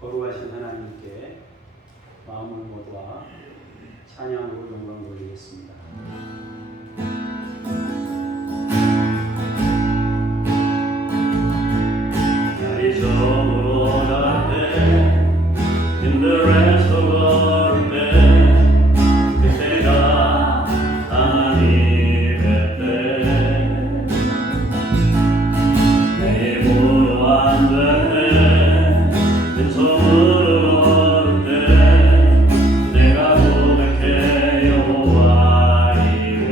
거룩하신 하나님께 마음을 모두와 찬양으로 영광 돌리겠습니다. 날이 저물어갈 때 In the rest of our day 그때가 하나님의 때 내 힘으로 안 될 때 빈손으로 걸을 때 내가 고백해 여호와 이름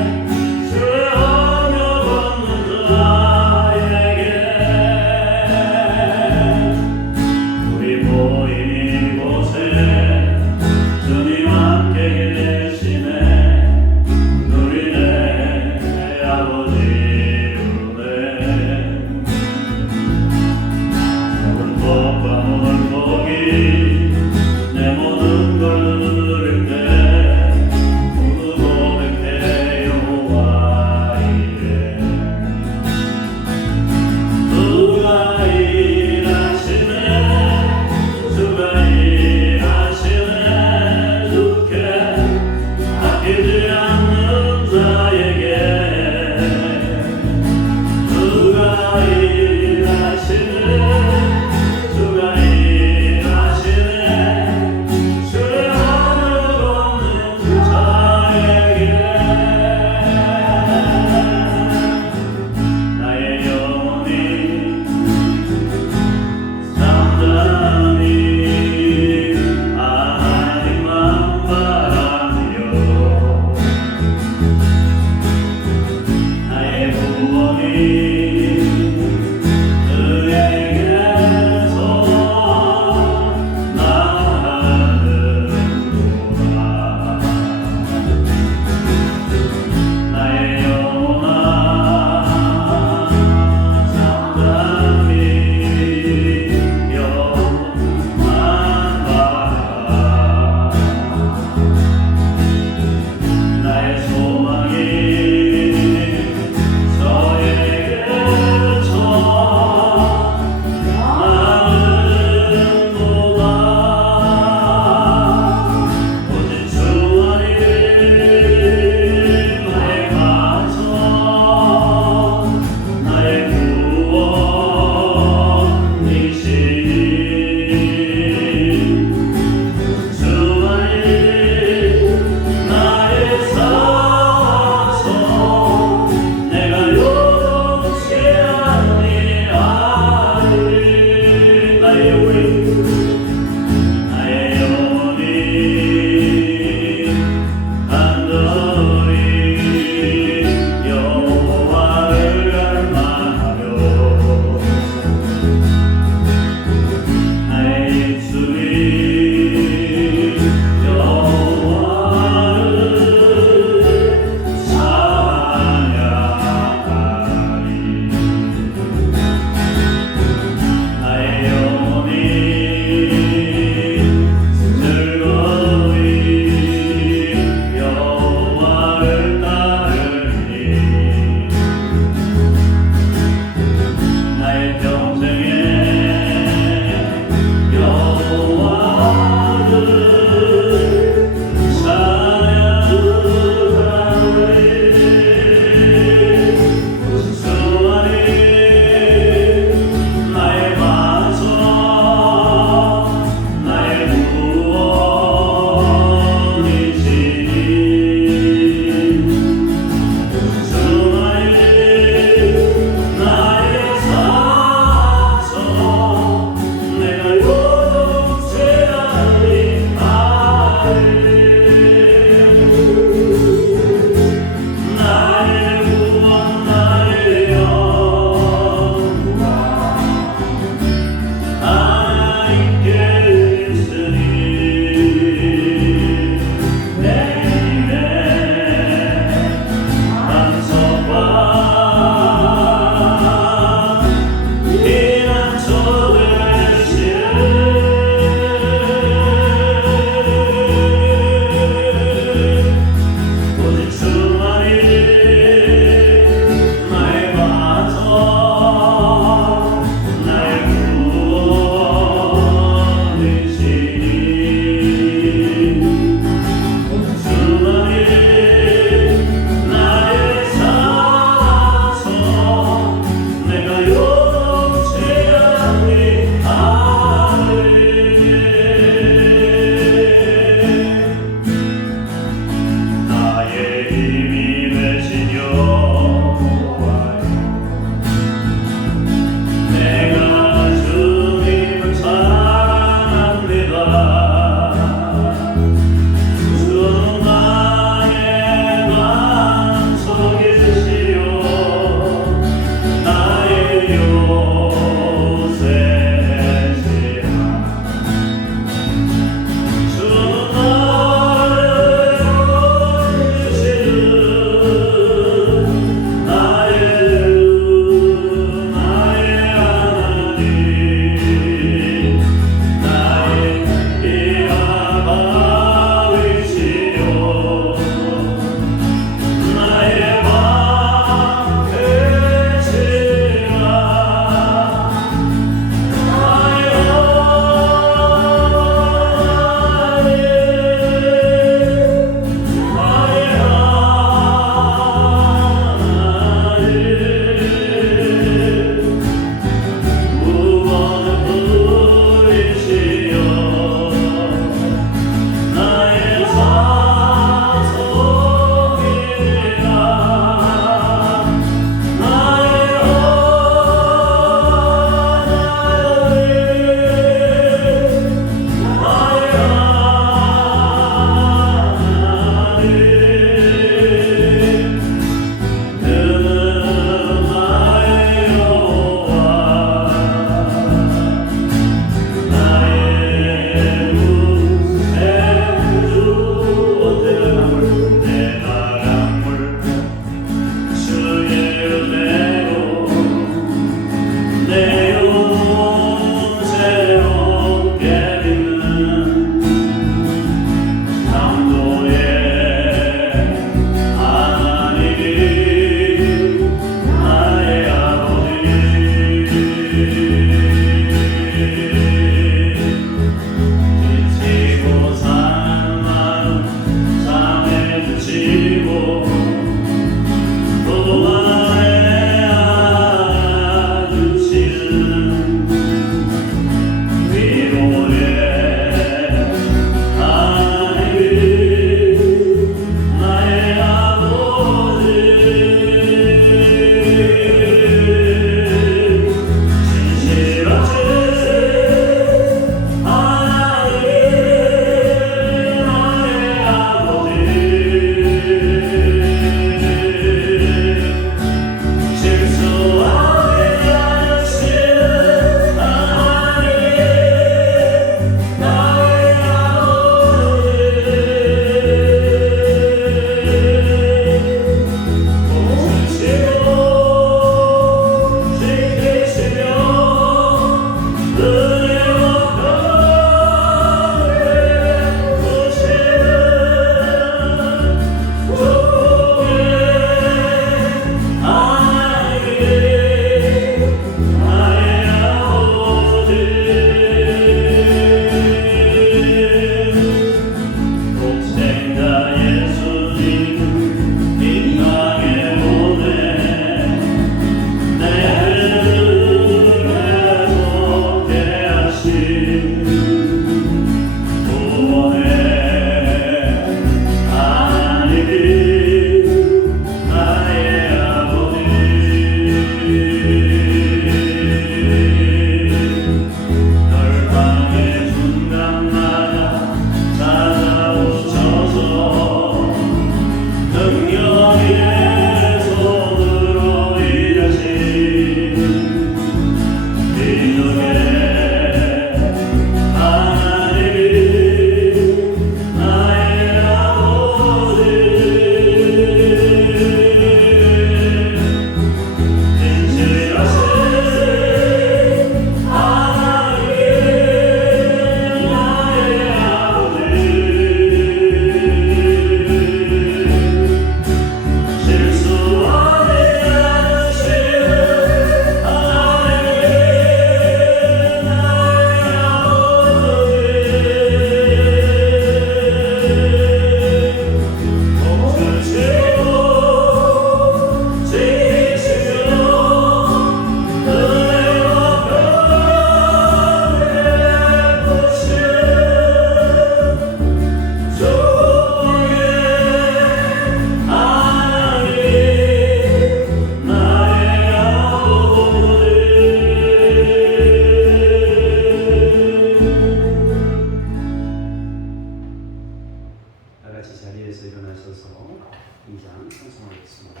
찬송하겠습니다.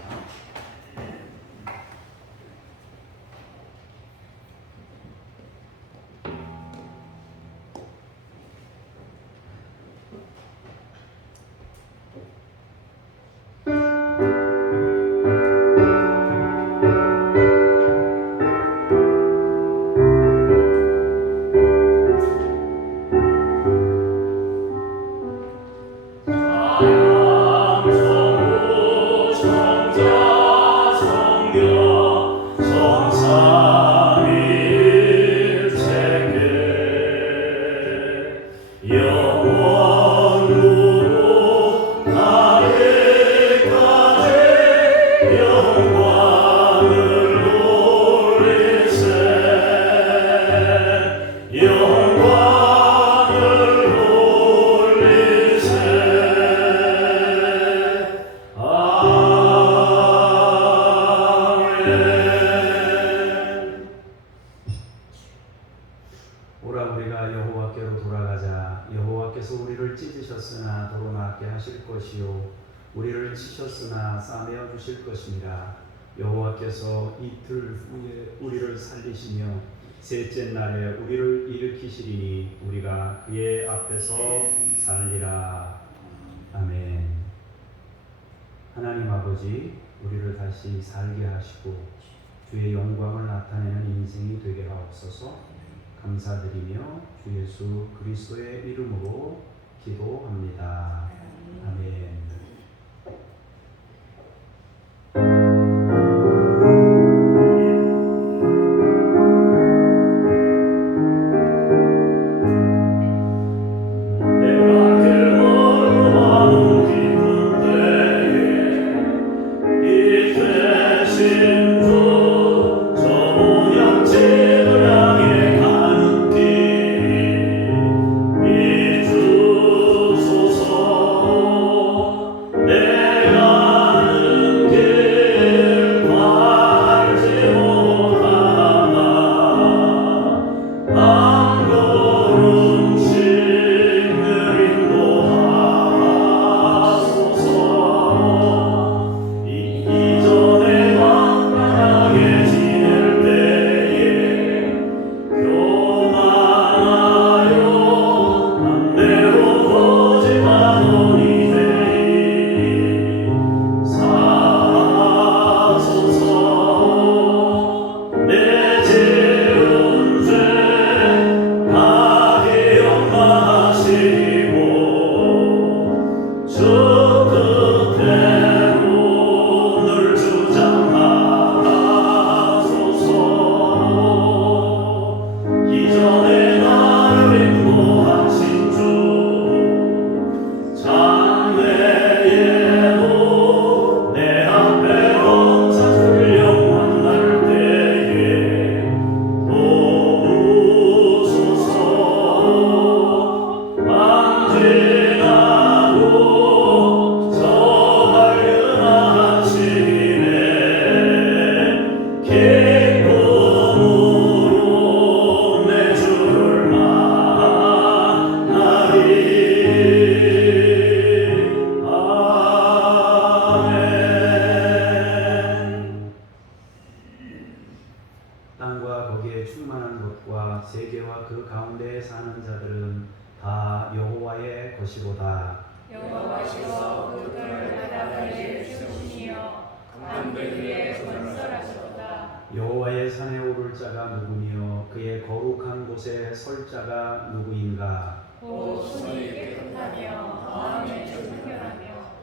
오라 우리가 여호와께로 돌아가자. 여호와께서 우리를 찢으셨으나 도로 낫게 하실 것이요 우리를 치셨으나 싸매어 주실 것입니다. 여호와께서 이틀 후에 우리를 살리시며 셋째 날에 우리를 일으키시리니 우리가 그의 앞에서 살리라. 아멘. 하나님 아버지, 우리를 다시 살게 하시고 주의 영광을 나타내는 인생이 되게 하옵소서. 감사드리며 주 예수 그리스도의 이름으로 기도합니다. 아멘. 땅과 거기에 충만한 것과 세계와 그 가운데에 사는 자들은 다 여호와의 것이로다. 여호와께서 그들을 바다에 세우시며 강들 위에 건설하셨다. 여호와의 산에 오를 자가 누구며 그의 거룩한 곳에 설 자가 누구인가? 곧 손이 깨끗하며 마음이 청결하며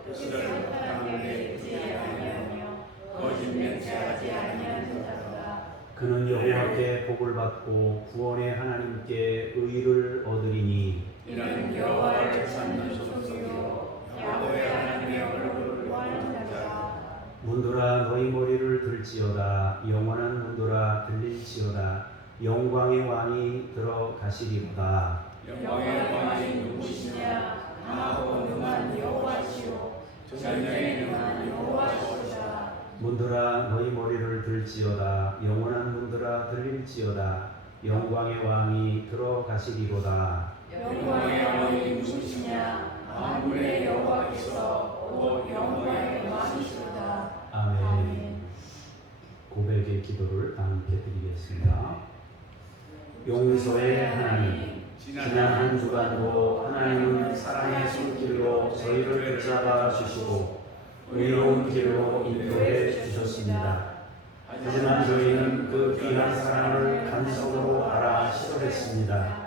뜻을 허탄한 일에 있지 아니하며 거짓 맹세하지 아니하는 자로다. 그는 여호와께 복을 받고 구원의 하나님께 의를 얻으리니 이는 여호와를 찾는 소리요 야훼 하나님의 얼굴을 구하는 자라. 문들아 너희 머리를 들지어다. 영원한 문들아 들릴지어다. 영광의 왕이 들어가시리로다. 영광의 왕이 누구시냐? 강하고 능한 여호와시오 전쟁에 능한 여호와시오다. 문들아 너희 머리를 들지어다. 영원한 문들아 들릴지어다. 영광의 왕이 들어가시리로다. 영광의 왕이 누구시냐? 만군의 여호와께서 또 영원의 왕이시로다. 아멘. 고백의 기도를 다 함께 드리겠습니다. 용서의 하나님, 지난 한 주간도 하나님은 사랑의 손길로 저희를 붙잡아 주시고 의로운 길로 인도해 주셨습니다. 하지만 저희는 그 귀한 사랑을 간섭으로 알아 싫어했습니다.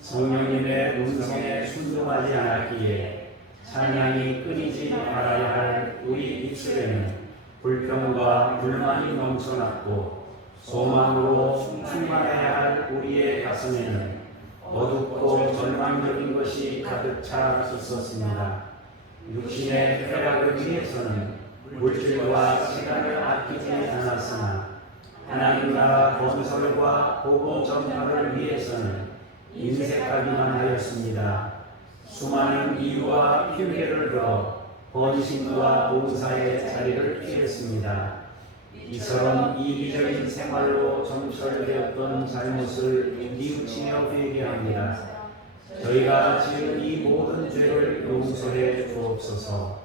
성령님의 음성에 순종하지 않았기에 찬양이 끊이지 말아야 할 우리 입술에는 불평과 불만이 넘쳐났고 소망으로 충만해야 할 우리의 가슴에는 어둡고 절망적인 것이 가득 차 있었습니다. 육신의 쾌락을 위해서는 물질과 시간을 아끼지 않았으나 하나님 나라 건설과 복음 전파를 위해서는 인색하기만 하였습니다. 수많은 이유와 핑계를 들어 헌신과 봉사의 자리를 피했습니다. 이처럼 이기적인 생활로 점철되었던 잘못을 뉘우치며 회개합니다. 저희가 지은 이 모든 죄를 용서해 주옵소서.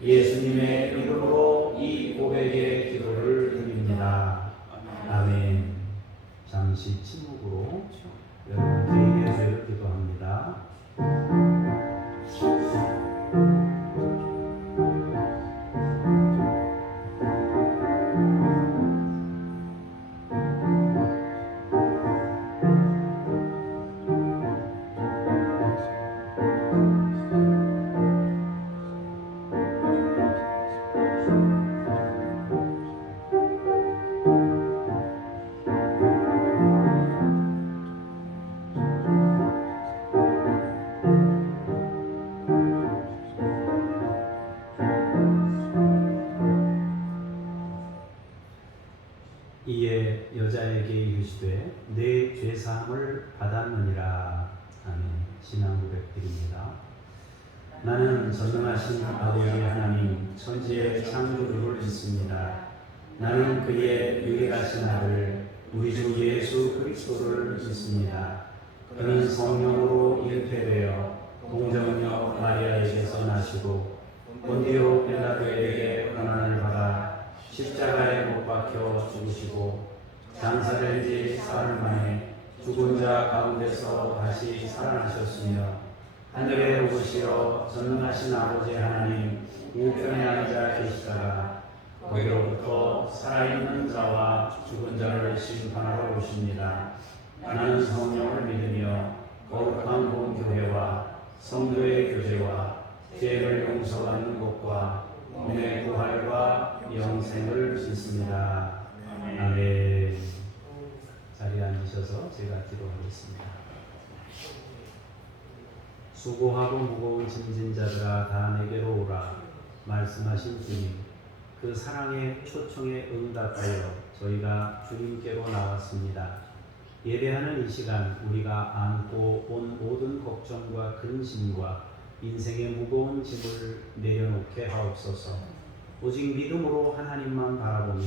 예수님의 이름으로 이 고백의 기도를 드립니다. 아멘. 잠시 침묵으로 여러분 개인의 죄를 기도합니다. 이에 여자에게 이르시되 내 죄사함을 받았느니라. 아멘. 신앙 고백드립니다. 나는 전능하신 아버지 하나님 천지의 창조주를 믿습니다. 나는 그의 유일하신 아들 우리 주 예수 그리스도를 믿습니다. 그는 성령으로 잉태되어 동정녀 마리아에게서 나시고 본디오 빌라도에게 고난을 받아 십자가에 못 박혀 죽으시고 장사된 지 사흘 만에 죽은 자 가운데서 다시 살아나셨으며 하늘에 오르시어 전능하신 아버지 하나님 우편에 앉아 계시다가 거기로부터 살아있는 자와 죽은 자를 심판하러 오십니다. 나는 성령을 믿으며 거룩한 본교회와 성도의 교제와 죄를 용서받는 것과 몸의 부활과 영생을 믿습니다. 아멘. 자리에 앉으셔서 제가 기도하겠습니다. 수고하고 무거운 짐진 자들아 다 내게로 오라 말씀하신 주님, 그 사랑의 초청에 응답하여 저희가 주님께로 나왔습니다. 예배하는 이 시간 우리가 안고 온 모든 걱정과 근심과 인생의 무거운 짐을 내려놓게 하옵소서. 오직 믿음으로 하나님만 바라보며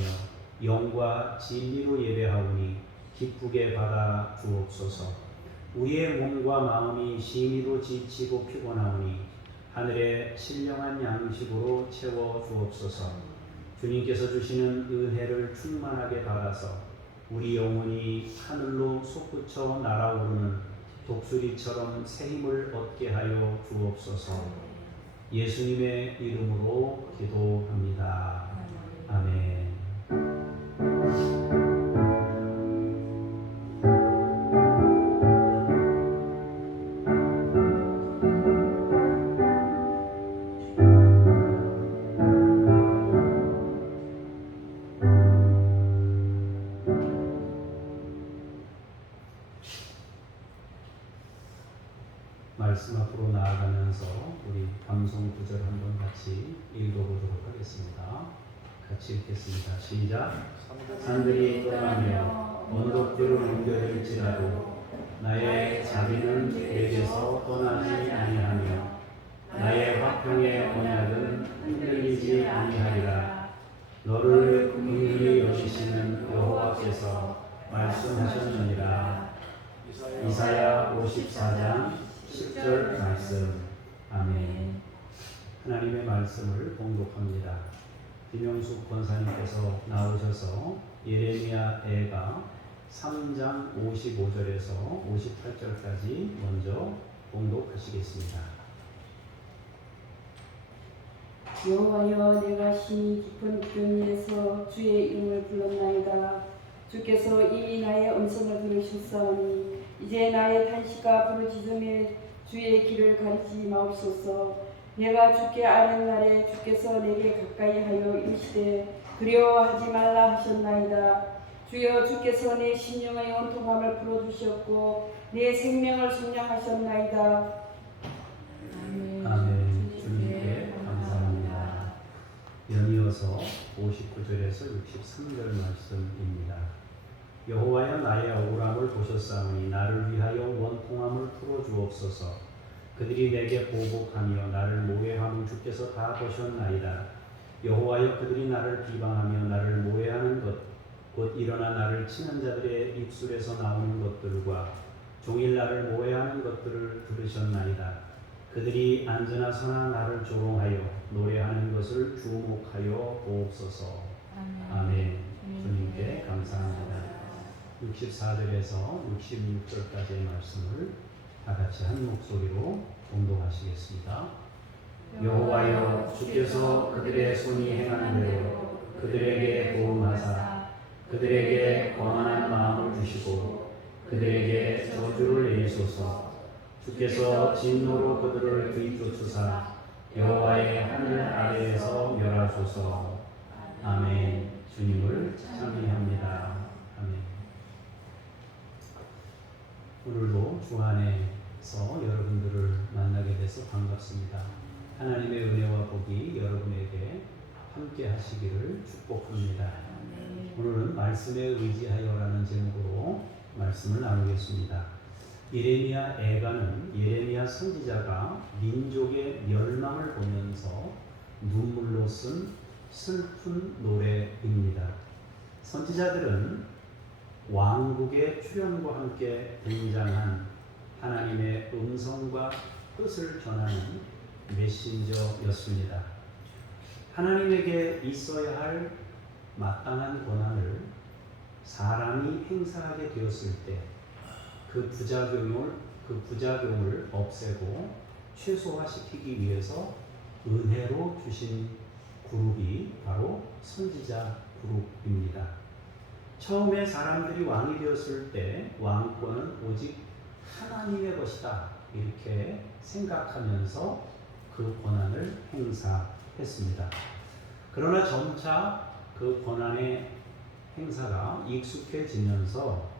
영과 진리로 예배하오니 기쁘게 받아 주옵소서. 우리의 몸과 마음이 심히도 지치고 피곤하오니 하늘의 신령한 양식으로 채워 주옵소서. 주님께서 주시는 은혜를 충만하게 받아서 우리 영혼이 하늘로 솟구쳐 날아오르는 독수리처럼 새 힘을 얻게 하여 주옵소서. 예수님의 이름으로 기도합니다. 아멘. 말씀 앞으로 나아가면서 우리 방송 구절 한번 같이 읽어보도록 하겠습니다. 같이 읽겠습니다. 시작. 산들이 떠나며 언덕들을 옮겨질지라도 나의 자비는 내게서 떠나지 아니하며 나의 화평의 언약은 흔들리지 아니하리라. 너를 긍휼히 여기시는 여호와께서 말씀하셨느니라. 이사야 54장 10절 말씀. 아멘. 하나님의 말씀을 봉독합니다. 김영숙 권사님께서 나오셔서 예레미야 애가 3장 55절에서 58절까지 먼저 봉독하시겠습니다. 여호와여, 내가 심히 깊은 기근에서 주의 이름을 불렀나이다. 주께서 이미 나의 음성을 들으셨사오니 이제 나의 탄식과 부르짖음에 주의 길을 가리지 마옵소서. 내가 주께 아는 날에 주께서 내게 가까이 하여 이르시되 두려워하지 말라 하셨나이다. 주여, 주께서 내 심령의 온통함을 풀어주셨고 내 생명을 속량하셨나이다. 아멘. 주님께 감사합니다. 연이어서 59절에서 63절 말씀입니다. 여호와여, 나의 억울함을 보셨사오니 나를 위하여 원통함을 풀어주옵소서. 그들이 내게 보복하며 나를 모해함을 주께서 다 보셨나이다. 여호와여, 그들이 나를 비방하며 나를 모해하는 것, 곧 일어나 나를 치는 자들의 입술에서 나오는 것들과 종일 나를 모해하는 것들을 들으셨나이다. 그들이 앉으나 서나 나를 조롱하여 노래하는 것을 주목하여 보옵소서. 아멘. 주님께 감사합니다. 64절에서 66절까지의 말씀을 다 같이 한 목소리로 봉독하시겠습니다. 여호와여, 주께서 그들의 손이 행하는 대로 그들에게 보응하사 그들에게 거만한 마음을 주시고 그들에게 저주를 내리소서. 주께서 진노로 그들을 뒤쫓으사 여호와의 하늘 아래에서 멸하소서. 아멘. 주님을 찬미합니다. 아멘. 오늘도 주 안에서 여러분들을 만나게 돼서 반갑습니다. 하나님의 은혜와 복이 여러분에게 함께 하시기를 축복합니다. 오늘은 말씀에 의지하여라는 제목으로 말씀을 나누겠습니다. 예레미야 애가는 예레미야 선지자가 민족의 멸망을 보면서 눈물로 쓴 슬픈 노래입니다. 선지자들은 왕국의 출현과 함께 등장한 하나님의 음성과 뜻을 전하는 메신저였습니다. 하나님에게 있어야 할 마땅한 권한을 사람이 행사하게 되었을 때 그 부작용을 없애고 최소화시키기 위해서 은혜로 주신 그룹이 바로 선지자 그룹입니다. 처음에 사람들이 왕이 되었을 때 왕권은 오직 하나님의 것이다 이렇게 생각하면서 그 권한을 행사했습니다. 그러나 점차 그 권한의 행사가 익숙해지면서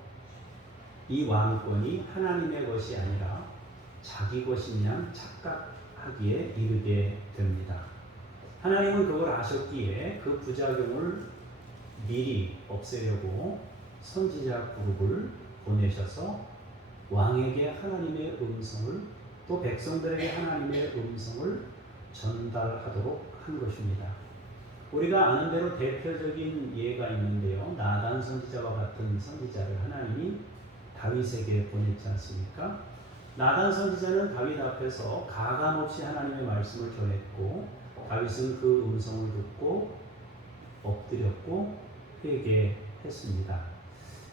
이 왕권이 하나님의 것이 아니라 자기 것인 양 착각하기에 이르게 됩니다. 하나님은 그걸 아셨기에 그 부작용을 미리 없애려고 선지자 그룹을 보내셔서 왕에게 하나님의 음성을 또 백성들에게 하나님의 음성을 전달하도록 한 것입니다. 우리가 아는 대로 대표적인 예가 있는데요. 나단 선지자와 같은 선지자를 하나님이 다윗에게 보냈지 않습니까? 나단 선지자는 다윗 앞에서 가감없이 하나님의 말씀을 전했고 다윗은 그 음성을 듣고 엎드렸고 회개했습니다.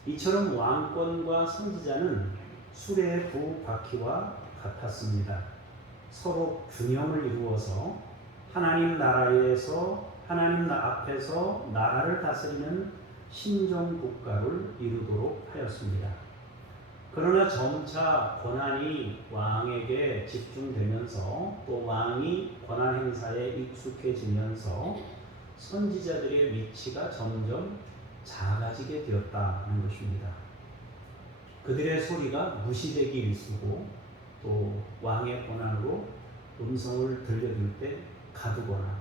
이처럼 왕권과 선지자는 수레의 두 바퀴와 같았습니다. 서로 균형을 이루어서 하나님 앞에서 나라를 다스리는 신정 국가를 이루도록 하였습니다. 그러나 점차 권한이 왕에게 집중되면서 또 왕이 권한 행사에 익숙해지면서 선지자들의 위치가 점점 작아지게 되었다는 것입니다. 그들의 소리가 무시되기 일쑤고 또 왕의 권한으로 음성을 들려줄 때 가두거나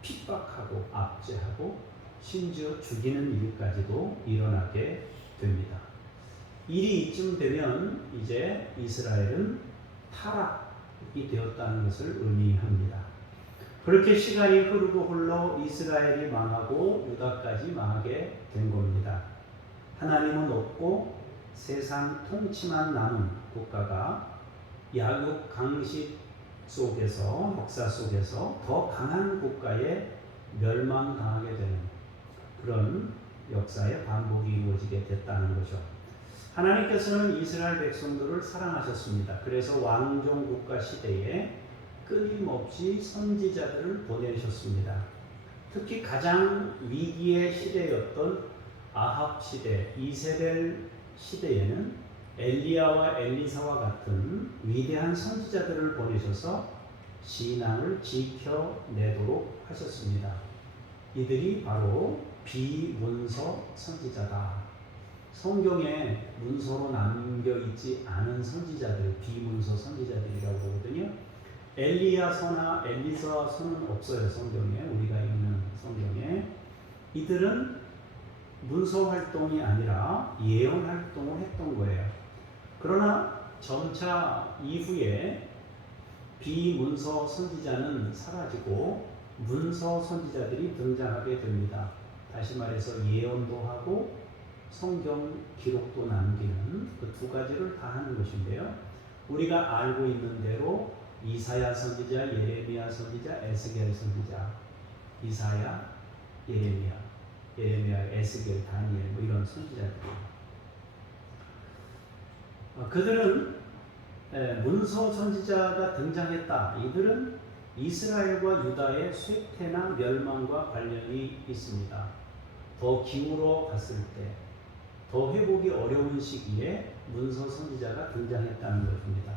핍박하고 압제하고 심지어 죽이는 일까지도 일어나게 됩니다. 일이 이쯤 되면 이제 이스라엘은 타락이 되었다는 것을 의미합니다. 그렇게 시간이 흐르고 흘러 이스라엘이 망하고 유다까지 망하게 된 겁니다. 하나님은 없고 세상 통치만 남은 국가가 약육 강식 속에서 역사 속에서 더 강한 국가에 멸망당하게 되는 그런 역사의 반복이 이루어지게 됐다는 거죠. 하나님께서는 이스라엘 백성들을 사랑하셨습니다. 그래서 왕정 국가 시대에 끊임없이 선지자들을 보내셨습니다. 특히 가장 위기의 시대였던 아합 시대, 이세벨 시대에는 엘리야와 엘리사와 같은 위대한 선지자들을 보내셔서 신앙을 지켜내도록 하셨습니다. 이들이 바로 비문서 선지자다. 성경에 문서로 남겨있지 않은 선지자들, 비문서 선지자들이라고 보거든요. 엘리야서나 엘리사서는 없어요. 성경에, 우리가 읽는 성경에. 이들은 문서 활동이 아니라 예언 활동을 했던 거예요. 그러나 점차 이후에 비문서 선지자는 사라지고 문서 선지자들이 등장하게 됩니다. 다시 말해서 예언도 하고 성경 기록도 남기는 그 두 가지를 다 하는 것인데요. 우리가 알고 있는 대로 이사야 선지자, 예레미야 선지자, 에스겔 선지자, 이사야, 예레미야, 에스겔, 다니엘 뭐 이런 선지자들이에요. 그들은 문서 선지자가 등장했다. 이들은 이스라엘과 유다의 쇠퇴나 멸망과 관련이 있습니다. 더 기울어 갔을 때, 더 회복이 어려운 시기에 문서 선지자가 등장했다는 것입니다.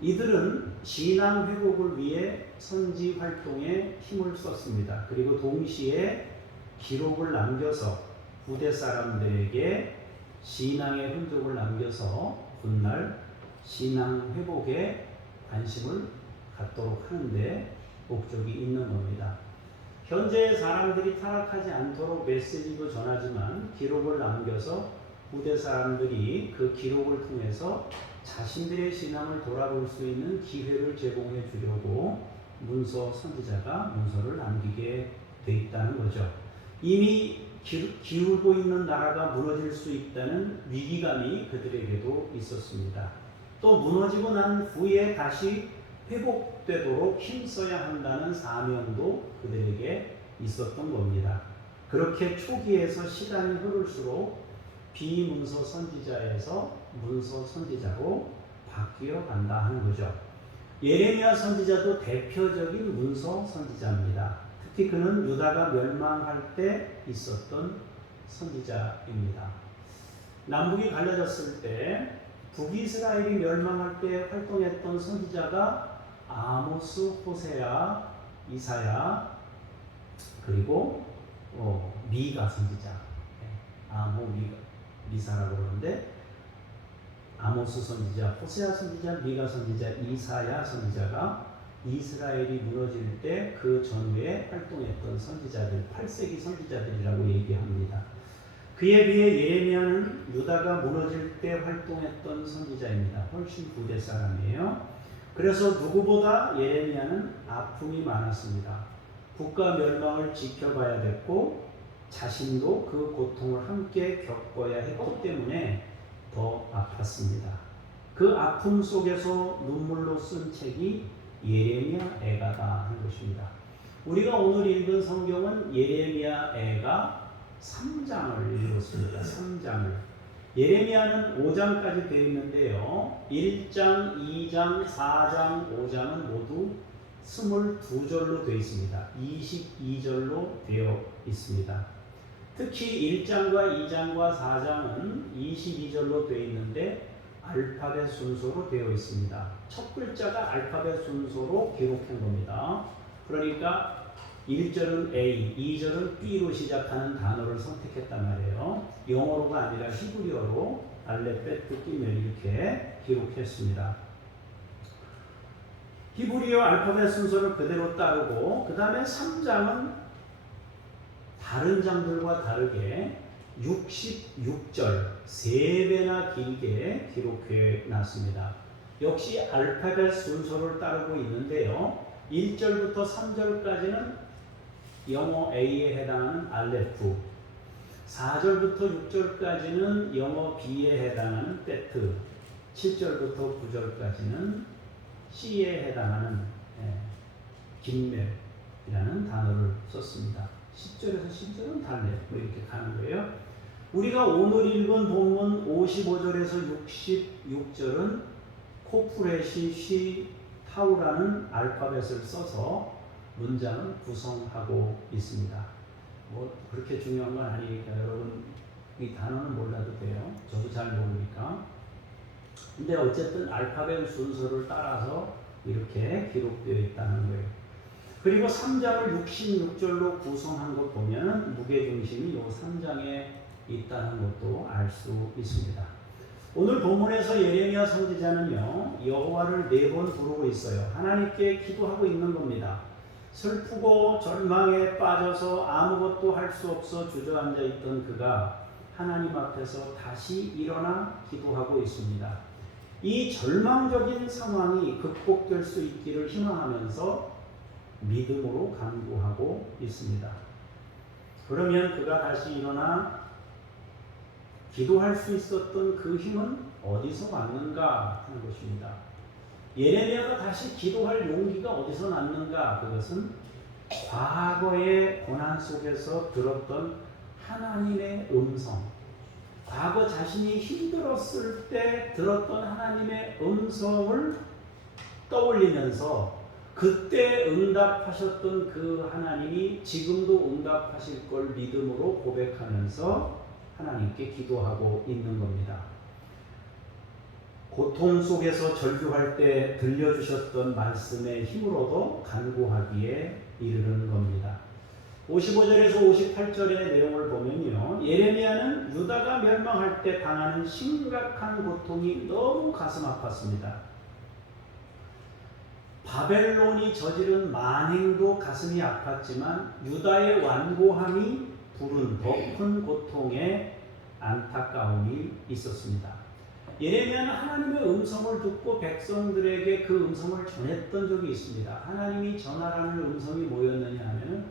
이들은 신앙 회복을 위해 선지 활동에 힘을 썼습니다. 그리고 동시에 기록을 남겨서 후대 사람들에게 신앙의 흔적을 남겨서 훗날 신앙 회복에 관심을 갖도록 하는데 목적이 있는 겁니다. 현재의 사람들이 타락하지 않도록 메시지도 전하지만 기록을 남겨서 후대 사람들이 그 기록을 통해서 자신들의 신앙을 돌아볼 수 있는 기회를 제공해 주려고 문서 선지자가 문서를 남기게 돼 있다는 거죠. 이미 기울고 있는 나라가 무너질 수 있다는 위기감이 그들에게도 있었습니다. 또 무너지고 난 후에 다시 회복되도록 힘써야 한다는 사명도 그들에게 있었던 겁니다. 그렇게 초기에서 시간이 흐를수록 비문서 선지자에서 문서 선지자로 바뀌어 간다 하는 거죠. 예레미야 선지자도 대표적인 문서 선지자입니다. 특히 그는 유다가 멸망할 때 있었던 선지자입니다. 남북이 갈라졌을 때 북이스라엘이 멸망할 때 활동했던 선지자가 아모스, 호세야, 이사야, 그리고 미가 선지자, 미사라고 그러는데 아모스 선지자, 호세야 선지자, 미가 선지자, 이사야 선지자가 이스라엘이 무너질 때 그 전후에 활동했던 선지자들, 8세기 선지자들이라고 얘기합니다. 그에 비해 예레미야는 유다가 무너질 때 활동했던 선지자입니다. 훨씬 후대 사람이에요. 그래서 누구보다 예레미야는 아픔이 많았습니다. 국가 멸망을 지켜봐야 됐고 자신도 그 고통을 함께 겪어야 했기 때문에 더 아팠습니다. 그 아픔 속에서 눈물로 쓴 책이 예레미야 애가다 하는 것입니다. 우리가 오늘 읽은 성경은 예레미야 애가 3장을 읽었습니다. 3장을. 예레미야는 5장까지 되어 있는데요. 1장, 2장, 4장, 5장은 모두 22절로 되어 있습니다. 22절로 되어 있습니다. 특히 1장과 2장과 4장은 22절로 되어 있는데 알파벳 순서로 되어 있습니다. 첫 글자가 알파벳 순서로 기록한 겁니다. 그러니까 1절은 A, 2절은 B로 시작하는 단어를 선택했단 말이에요. 영어로가 아니라 히브리어로 알렙벳 끼면 이렇게 기록했습니다. 히브리어 알파벳 순서를 그대로 따르고 그 다음에 3장은 다른 장들과 다르게 66절, 3배나 길게 기록해 놨습니다. 역시 알파벳 순서를 따르고 있는데요. 1절부터 3절까지는 영어 A에 해당하는 알레프, 4절부터 6절까지는 영어 B에 해당하는 베트, 7절부터 9절까지는 씨에 해당하는 긴멜이라는 단어를 썼습니다. 10절에서 10절은 달래 뭐 이렇게 가는 거예요. 우리가 오늘 읽은 본문 55절에서 66절은 코프레시 시 타우라는 알파벳을 써서 문장을 구성하고 있습니다. 뭐 그렇게 중요한 건 아니니까 여러분 이 단어는 몰라도 돼요. 저도 잘 모르니까. 근데 어쨌든 알파벳 순서를 따라서 이렇게 기록되어 있다는 거예요. 그리고 3장을 66절로 구성한 것 보면 무게중심이 이 3장에 있다는 것도 알 수 있습니다. 오늘 본문에서 예레미야 선지자는요, 여호와를 4번 부르고 있어요. 하나님께 기도하고 있는 겁니다. 슬프고 절망에 빠져서 아무것도 할 수 없어 주저앉아 있던 그가 하나님 앞에서 다시 일어나 기도하고 있습니다. 이 절망적인 상황이 극복될 수 있기를 희망하면서 믿음으로 간구하고 있습니다. 그러면 그가 다시 일어나 기도할 수 있었던 그 힘은 어디서 왔는가 하는 것입니다. 예레미야가 다시 기도할 용기가 어디서 났는가? 그것은 과거의 고난 속에서 들었던 하나님의 음성, 과거 자신이 힘들었을 때 들었던 하나님의 음성을 떠올리면서 그때 응답하셨던 그 하나님이 지금도 응답하실 걸 믿음으로 고백하면서 하나님께 기도하고 있는 겁니다. 고통 속에서 절규할 때 들려주셨던 말씀의 힘으로도 간구하기에 이르는 겁니다. 55절에서 58절의 내용을 보면요, 예레미야는 유다가 멸망할 때 당하는 심각한 고통이 너무 가슴 아팠습니다. 바벨론이 저지른 만행도 가슴이 아팠지만 유다의 완고함이 부른 더 큰 고통에 안타까움이 있었습니다. 예레미야는 하나님의 음성을 듣고 백성들에게 그 음성을 전했던 적이 있습니다. 하나님이 전하라는 음성이 뭐였느냐 하면은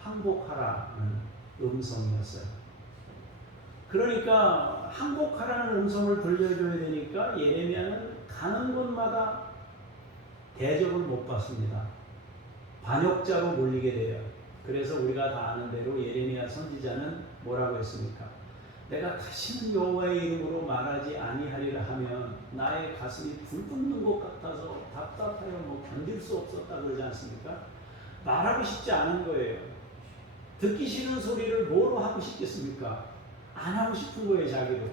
항복하라는 음성이었어요. 그러니까 항복하라는 음성을 들려줘야 되니까 예레미야는 가는 곳마다 대접을 못 받습니다. 반역자로 몰리게 돼요. 그래서 우리가 다 아는 대로 예레미야 선지자는 뭐라고 했습니까? 내가 다시는 여호와의 이름으로 말하지 아니하리라 하면 나의 가슴이 불붙는 것 같아서 답답하여 견딜 수 없었다 그러지 않습니까? 말하고 싶지 않은 거예요. 듣기 싫은 소리를 뭐로 하고 싶겠습니까? 안 하고 싶은 거예요, 자기도.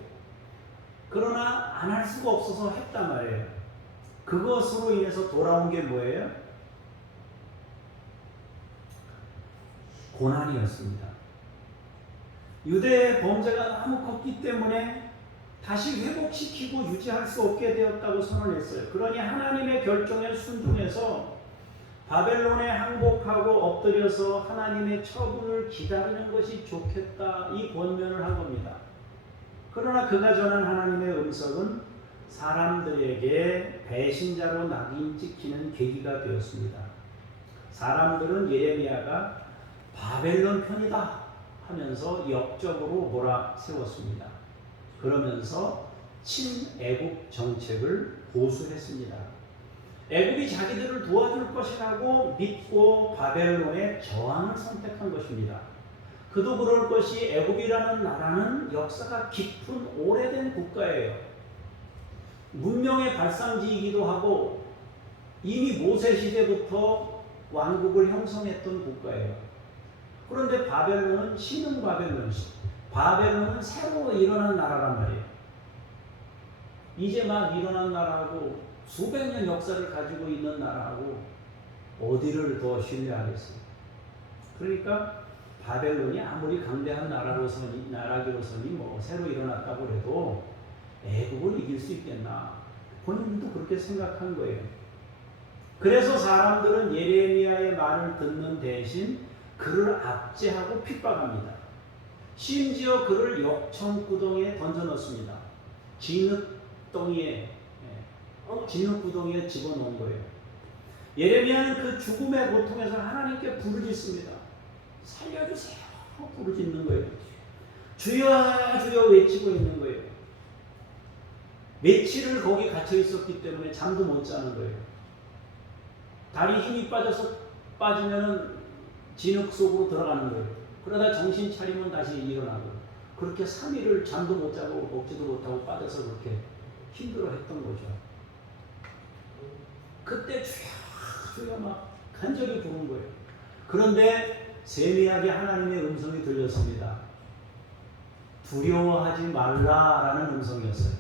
그러나 안 할 수가 없어서 했단 말이에요. 그것으로 인해서 돌아온 게 뭐예요? 고난이었습니다. 유대의 범죄가 너무 컸기 때문에 다시 회복시키고 유지할 수 없게 되었다고 선언했어요. 그러니 하나님의 결정에 순종해서 바벨론에 항복하고 엎드려서 하나님의 처분을 기다리는 것이 좋겠다, 이 권면을 한 겁니다. 그러나 그가 전한 하나님의 음성은 사람들에게 배신자로 낙인 찍히는 계기가 되었습니다. 사람들은 예레미야가 바벨론 편이다 하면서 역적으로 몰아세웠습니다. 그러면서 친애국 정책을 보수했습니다. 애국이 자기들을 도와줄 것이라고 믿고 바벨론의 저항을 선택한 것입니다. 그도 그럴 것이 애국이라는 나라는 역사가 깊은 오래된 국가예요. 문명의 발상지이기도 하고 이미 모세 시대부터 왕국을 형성했던 국가예요. 그런데 바벨론은 신흥 바벨론은 새로 일어난 나라란 말이에요. 이제 막 일어난 나라하고 수백 년 역사를 가지고 있는 나라하고 어디를 더 신뢰하겠어요? 그러니까 바벨론이 아무리 강대한 나라기로서니 뭐 새로 일어났다고 해도 애국을 이길 수 있겠나? 본인도 그렇게 생각한 거예요. 그래서 사람들은 예레미야의 말을 듣는 대신 그를 압제하고 핍박합니다. 심지어 그를 역청구덩이에 던져넣습니다. 진흙구덩이에 집어넣은 거예요. 예레미야는 그 죽음의 고통에서 하나님께 부르짖습니다. 살려주세요. 부르짖는 거예요. 주여 주여 외치고 있는 거예요. 며칠을 거기 갇혀 있었기 때문에 잠도 못 자는 거예요. 다리 힘이 빠지면은 진흙 속으로 들어가는 거예요. 그러다 정신 차리면 다시 일어나고, 그렇게 3일을 잠도 못 자고 먹지도 못하고 빠져서 그렇게 힘들어했던 거죠. 그때 주여 막 간절히 부른 거예요. 그런데 세미하게 하나님의 음성이 들렸습니다. 두려워하지 말라라는 음성이었어요.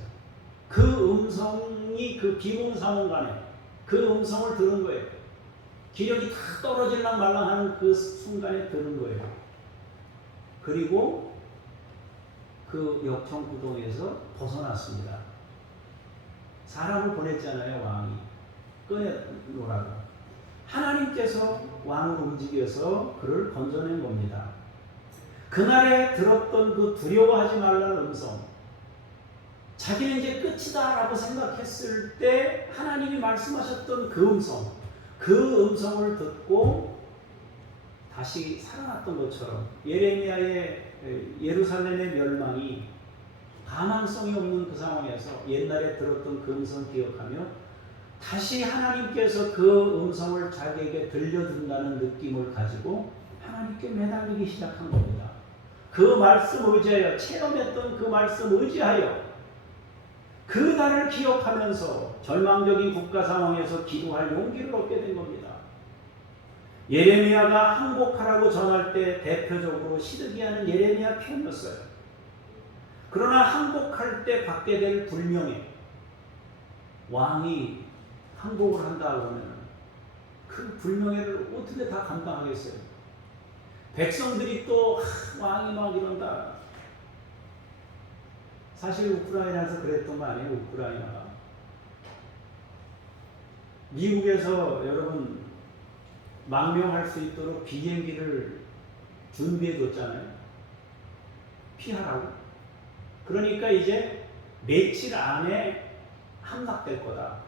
그 음성이 그 비몽사몽간에 그 음성을 들은 거예요. 기력이 다 떨어질랑 말랑 하는 그 순간에 들은 거예요. 그리고 그 역청구동에서 벗어났습니다. 사람을 보냈잖아요, 왕이. 꺼내놓으라고. 하나님께서 왕을 움직여서 그를 건져낸 겁니다. 그날에 들었던 그 두려워하지 말라는 음성, 자기는 이제 끝이다 라고 생각했을 때 하나님이 말씀하셨던 그 음성, 그 음성을 듣고 다시 살아났던 것처럼 예레미야의 예루살렘의 멸망이 가망성이 없는 그 상황에서 옛날에 들었던 그 음성 기억하며 다시 하나님께서 그 음성을 자기에게 들려준다는 느낌을 가지고 하나님께 매달리기 시작한 겁니다. 그 말씀 의지하여, 체험했던 그 말씀 의지하여 그 날을 기억하면서 절망적인 국가 상황에서 기도할 용기를 얻게 된 겁니다. 예레미야가 항복하라고 전할 때 대표적으로 시드기야는 예레미야 편이었어요. 그러나 항복할 때 받게 될 불명예, 왕이 항복을 한다고 하면 그 불명예를 어떻게 다 감당하겠어요? 백성들이 또 왕이 막 이런다. 사실 우크라이나에서 그랬던 거 아니에요? 우크라이나가 미국에서 여러분 망명할 수 있도록 비행기를 준비해 줬잖아요. 피하라고. 그러니까 이제 며칠 안에 함락될 거다.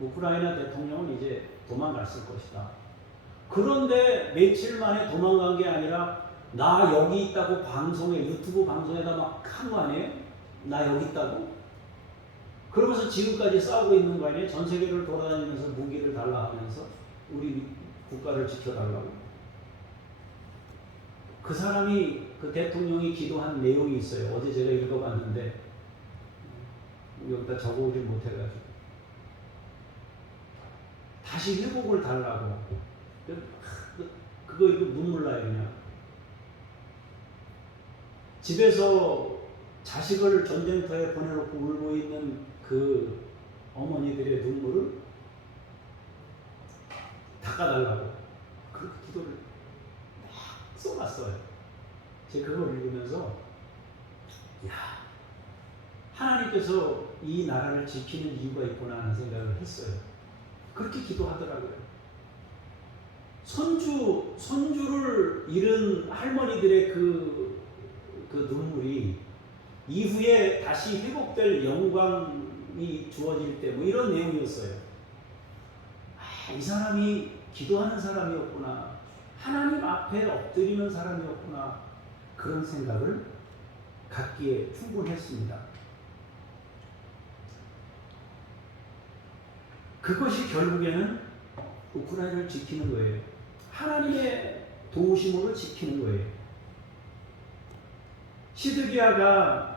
우크라이나 대통령은 이제 도망갔을 것이다. 그런데 며칠 만에 도망간 게 아니라 나 여기 있다고 방송에, 유튜브 방송에다 막 한 거 아니에요? 나 여기 있다고? 그러면서 지금까지 싸우고 있는 거 아니에요? 전 세계를 돌아다니면서 무기를 달라 하면서 우리 국가를 지켜달라고. 그 사람이, 그 대통령이 기도한 내용이 있어요. 어제 제가 읽어봤는데 여기다 적어오지 못해가지고 다시 회복을 달라고. 그거 이거 눈물 나요. 그냥 집에서 자식을 전쟁터에 보내놓고 울고 있는 그 어머니들의 눈물을 닦아달라고 그렇게 기도를 막 쏟았어요. 제가 그걸 읽으면서 야, 하나님께서 이 나라를 지키는 이유가 있구나 하는 생각을 했어요. 그렇게 기도하더라고요. 손주를 잃은 할머니들의 그 눈물이 이후에 다시 회복될 영광이 주어질 때 뭐 이런 내용이었어요. 아, 이 사람이 기도하는 사람이었구나. 하나님 앞에 엎드리는 사람이었구나. 그런 생각을 갖기에 충분했습니다. 그것이 결국에는 우크라이나를 지키는 거예요. 하나님의 도우심으로 지키는 거예요. 시드기야가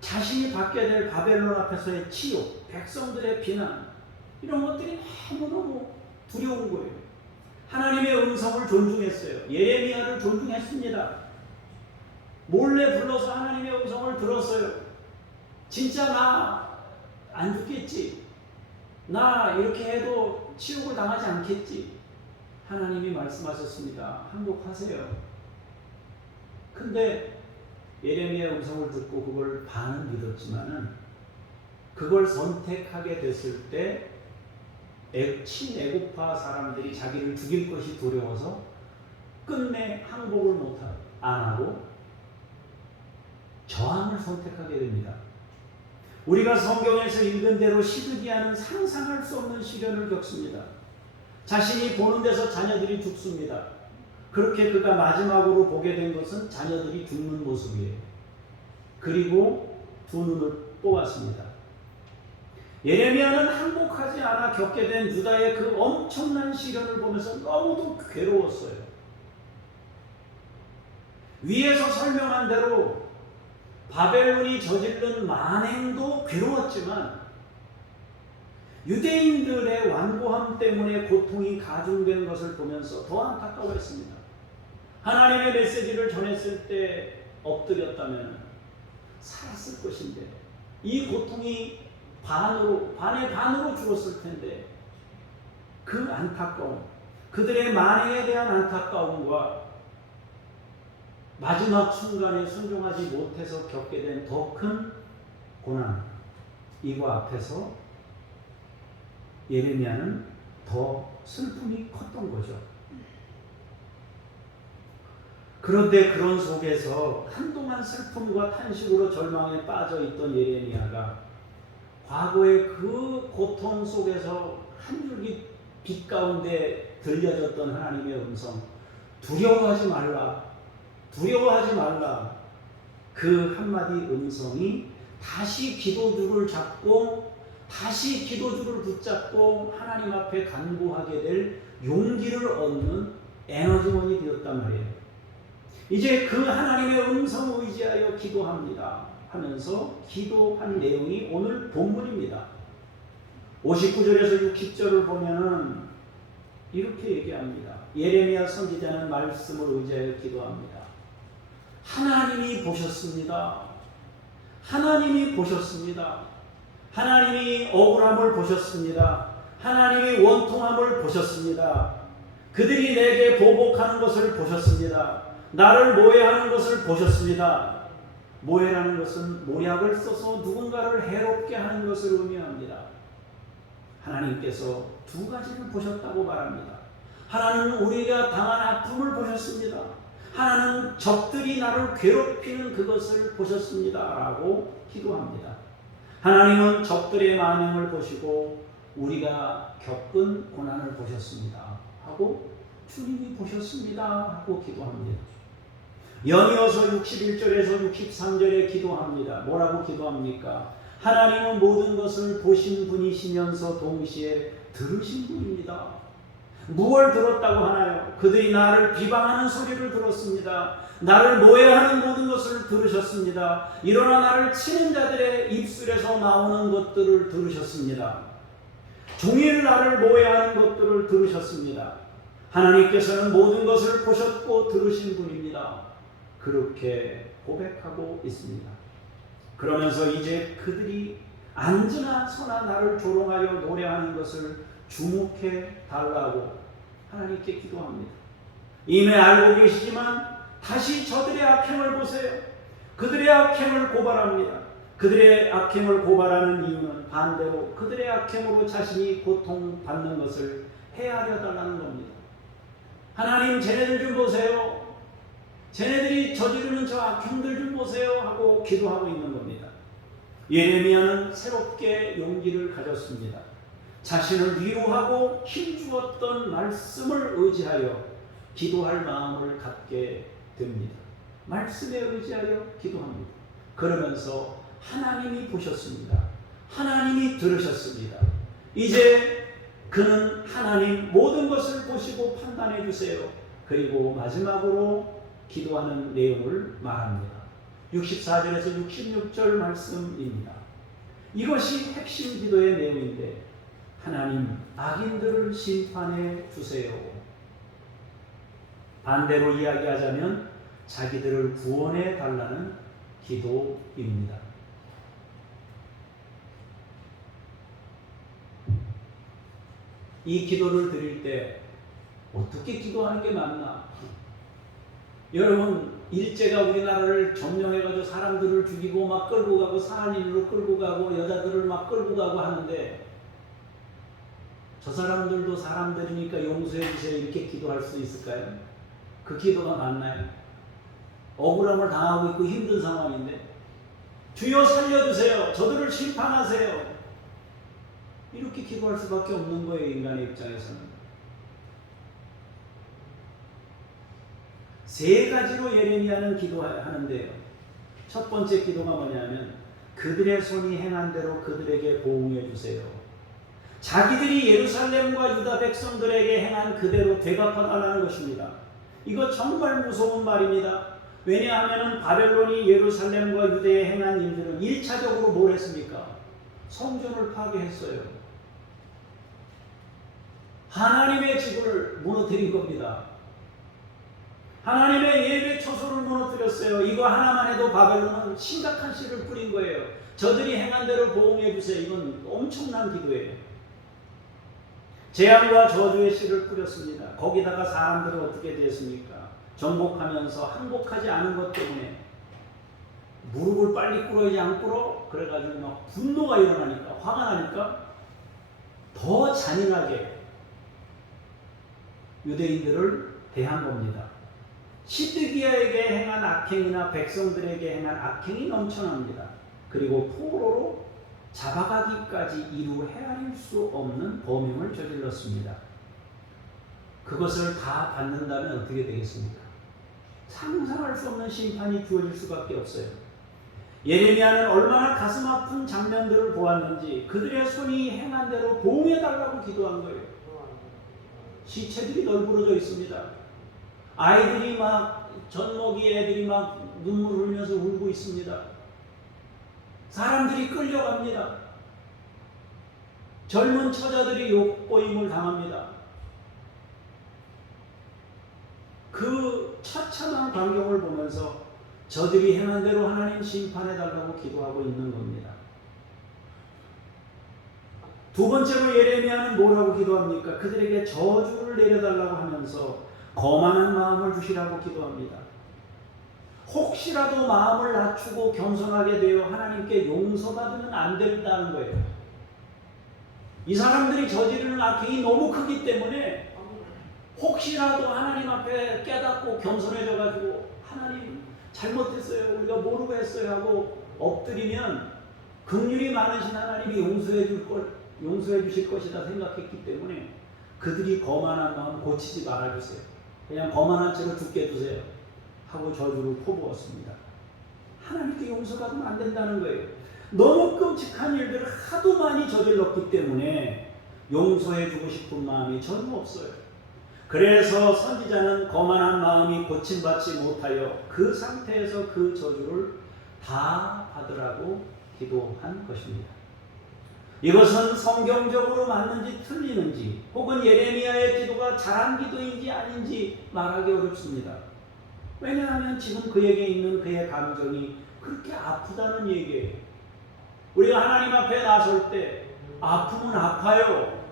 자신이 받게 될 바벨론 앞에서의 치욕, 백성들의 비난, 이런 것들이 너무너무 두려운 거예요. 하나님의 음성을 존중했어요. 예레미야를 존중했습니다. 몰래 불러서 하나님의 음성을 들었어요. 진짜 나 안 죽겠지. 나 이렇게 해도 치욕을 당하지 않겠지. 하나님이 말씀하셨습니다. 항복하세요. 근데 예레미야 음성을 듣고 그걸 반은 믿었지만은 그걸 선택하게 됐을 때 친애국파 사람들이 자기를 죽일 것이 두려워서 끝내 항복을 안 하고 저항을 선택하게 됩니다. 우리가 성경에서 읽은 대로 시드기야는 상상할 수 없는 시련을 겪습니다. 자신이 보는 데서 자녀들이 죽습니다. 그렇게 그가 마지막으로 보게 된 것은 자녀들이 죽는 모습이에요. 그리고 두 눈을 뽑았습니다. 예레미야는 항복하지 않아 겪게 된 유다의 그 엄청난 시련을 보면서 너무도 괴로웠어요. 위에서 설명한 대로 바벨론이 저지른 만행도 괴로웠지만 유대인들의 완고함 때문에 고통이 가중된 것을 보면서 더 안타까워했습니다. 하나님의 메시지를 전했을 때 엎드렸다면 살았을 것인데 이 고통이 반의 반으로 줄었을 텐데 그 안타까움, 그들의 만행에 대한 안타까움과 마지막 순간에 순종하지 못해서 겪게 된 더 큰 고난, 이거 앞에서 예레미야는 더 슬픔이 컸던 거죠. 그런데 그런 속에서 한동안 슬픔과 탄식으로 절망에 빠져 있던 예레미야가 과거의 그 고통 속에서 한 줄기 빛 가운데 들려졌던 하나님의 음성, 두려워하지 말라, 두려워하지 말라, 그 한마디 음성이 다시 기도줄을 잡고 다시 기도줄을 붙잡고 하나님 앞에 간구하게 될 용기를 얻는 에너지원이 되었단 말이에요. 이제 그 하나님의 음성 의지하여 기도합니다 하면서 기도한 내용이 오늘 본문입니다. 59절에서 60절을 보면은 이렇게 얘기합니다. 예레미야 선지자는 말씀을 의지하여 기도합니다. 하나님이 보셨습니다. 하나님이 보셨습니다. 하나님이 억울함을 보셨습니다. 하나님이 원통함을 보셨습니다. 그들이 내게 보복하는 것을 보셨습니다. 나를 모해하는 것을 보셨습니다. 모해라는 것은 모략을 써서 누군가를 해롭게 하는 것을 의미합니다. 하나님께서 두 가지를 보셨다고 말합니다. 하나는 우리가 당한 아픔을 보셨습니다. 하나는 적들이 나를 괴롭히는 그것을 보셨습니다 라고 기도합니다. 하나님은 적들의 만행을 보시고 우리가 겪은 고난을 보셨습니다 하고 주님이 보셨습니다 하고 기도합니다. 연이어서 61절에서 63절에 기도합니다. 뭐라고 기도합니까? 하나님은 모든 것을 보신 분이시면서 동시에 들으신 분입니다. 무엇을 들었다고 하나요? 그들이 나를 비방하는 소리를 들었습니다. 나를 모해하는 모든 것을 들으셨습니다. 일어나 나를 치는 자들의 입술에서 나오는 것들을 들으셨습니다. 종일 나를 모해하는 것들을 들으셨습니다. 하나님께서는 모든 것을 보셨고 들으신 분입니다. 그렇게 고백하고 있습니다. 그러면서 이제 그들이 안지나 서나 나를 조롱하여 노래하는 것을 주목해 달라고 하나님께 기도합니다. 이미 알고 계시지만 다시 저들의 악행을 보세요. 그들의 악행을 고발합니다. 그들의 악행을 고발하는 이유는 반대로 그들의 악행으로 자신이 고통받는 것을 헤아려 달라는 겁니다. 하나님, 쟤네들 좀 보세요. 쟤네들이 저지르는 저 악행들 좀 보세요 하고 기도하고 있는 겁니다. 예레미야는 새롭게 용기를 가졌습니다. 자신을 위로하고 힘주었던 말씀을 의지하여 기도할 마음을 갖게 됩니다. 말씀에 의지하여 기도합니다. 그러면서 하나님이 보셨습니다. 하나님이 들으셨습니다. 이제 그는 하나님 모든 것을 보시고 판단해 주세요. 그리고 마지막으로 기도하는 내용을 말합니다. 64절에서 66절 말씀입니다. 이것이 핵심 기도의 내용인데, 하나님 악인들을 심판해 주세요. 반대로 이야기하자면 자기들을 구원해 달라는 기도입니다. 이 기도를 드릴 때 어떻게 기도하는 게 맞나? 여러분, 일제가 우리나라를 점령해가지고 사람들을 죽이고 막 끌고 가고 사한인으로 끌고 가고 여자들을 막 끌고 가고 하는데, 저 사람들도 사람들이니까 용서해 주세요 이렇게 기도할 수 있을까요? 그 기도가 맞나요? 억울함을 당하고 있고 힘든 상황인데 주여 살려주세요, 저들을 심판하세요, 이렇게 기도할 수밖에 없는 거예요. 인간의 입장에서는 세 가지로 예레미야는 기도하는데요. 첫 번째 기도가 뭐냐면 그들의 손이 행한 대로 그들에게 보응해 주세요. 자기들이 예루살렘과 유다 백성들에게 행한 그대로 되갚아달라는 것입니다. 이거 정말 무서운 말입니다. 왜냐하면 바벨론이 예루살렘과 유대에 행한 일들은 1차적으로 뭘 했습니까? 성전을 파괴했어요. 하나님의 집을 무너뜨린 겁니다. 하나님의 예배 처소를 무너뜨렸어요. 이거 하나만 해도 바벨론은 심각한 씨를 뿌린 거예요. 저들이 행한 대로 보응해 주세요. 이건 엄청난 기도예요. 재앙과 저주의 씨를 뿌렸습니다. 거기다가 사람들은 어떻게 됐습니까? 정복하면서 항복하지 않은 것 때문에 무릎을 빨리 꿇어야지 안 꿇어? 그래가지고 막 분노가 일어나니까, 화가 나니까 더 잔인하게 유대인들을 대한 겁니다. 시드기야에게 행한 악행이나 백성들에게 행한 악행이 넘쳐납니다. 그리고 포로로 잡아가기까지 이루 헤아릴 수 없는 범행을 저질렀습니다. 그것을 다 받는다면 어떻게 되겠습니까? 상상할 수 없는 심판이 주어질 수밖에 없어요. 예레미야는 얼마나 가슴 아픈 장면들을 보았는지 그들의 손이 행한 대로 보응해달라고 기도한 거예요. 시체들이 널브러져 있습니다. 아이들이 막, 젖먹이 애들이 막 눈물 흘리면서 울고 있습니다. 사람들이 끌려갑니다. 젊은 처자들이 욕보임을 당합니다. 그 처참한 광경을 보면서 저들이 행한 대로 하나님 심판해달라고 기도하고 있는 겁니다. 두 번째로 예레미야는 뭐라고 기도합니까? 그들에게 저주를 내려달라고 하면서 거만한 마음을 주시라고 기도합니다. 혹시라도 마음을 낮추고 겸손하게 되어 하나님께 용서받으면 안 된다는 거예요. 이 사람들이 저지르는 악행이 너무 크기 때문에 혹시라도 하나님 앞에 깨닫고 겸손해져가지고 하나님 잘못했어요, 우리가 모르고 했어요 하고 엎드리면 긍휼이 많으신 하나님이 용서해 주실 것이다 생각했기 때문에 그들이 거만한 마음 고치지 말아주세요. 그냥 거만한 채로 죽게 두세요 하고 저주를 퍼부었습니다. 하나님께 용서받으면 안 된다는 거예요. 너무 끔찍한 일들을 하도 많이 저질렀기 때문에 용서해 주고 싶은 마음이 전혀 없어요. 그래서 선지자는 거만한 마음이 고침받지 못하여 그 상태에서 그 저주를 다 받으라고 기도한 것입니다. 이것은 성경적으로 맞는지 틀리는지 혹은 예레미야의 기도가 잘한 기도인지 아닌지 말하기 어렵습니다. 왜냐하면 지금 그에게 있는 그의 감정이 그렇게 아프다는 얘기예요. 우리가 하나님 앞에 나설 때 아프면 아파요,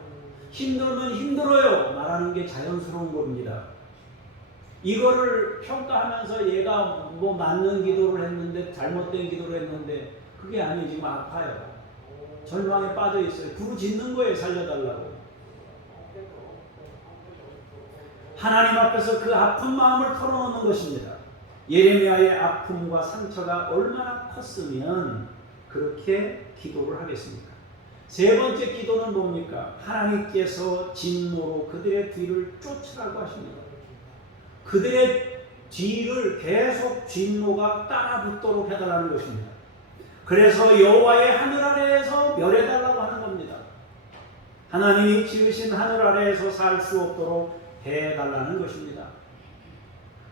힘들면 힘들어요 말하는 게 자연스러운 겁니다. 이거를 평가하면서 얘가 뭐 맞는 기도를 했는데 잘못된 기도를 했는데 그게 아니에요. 지금 아파요. 절망에 빠져 있어요. 부르짖는 거예요. 살려달라고. 하나님 앞에서 그 아픈 마음을 털어놓는 것입니다. 예레미야의 아픔과 상처가 얼마나 컸으면 그렇게 기도를 하겠습니까? 세 번째 기도는 뭡니까? 하나님께서 진노로 그들의 뒤를 쫓으라고 하십니다. 그들의 뒤를 계속 진노가 따라붙도록 해달라는 것입니다. 그래서 여호와의 하늘 아래에서 멸해달라고 하는 겁니다. 하나님이 지으신 하늘 아래에서 살 수 없도록 해달라는 것입니다.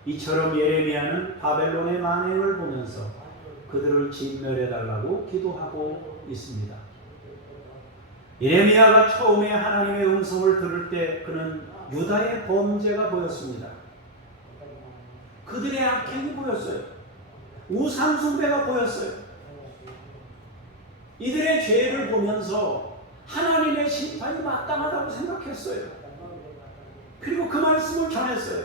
이처럼 예레미야는 바벨론의 만행을 보면서 그들을 진멸해달라고 기도하고 있습니다. 예레미야가 처음에 하나님의 음성을 들을 때 그는 유다의 범죄가 보였습니다. 그들의 악행이 보였어요. 우상숭배가 보였어요. 이들의 죄를 보면서 하나님의 심판이 마땅하다고 생각했어요. 그리고 그 말씀을 전했어요.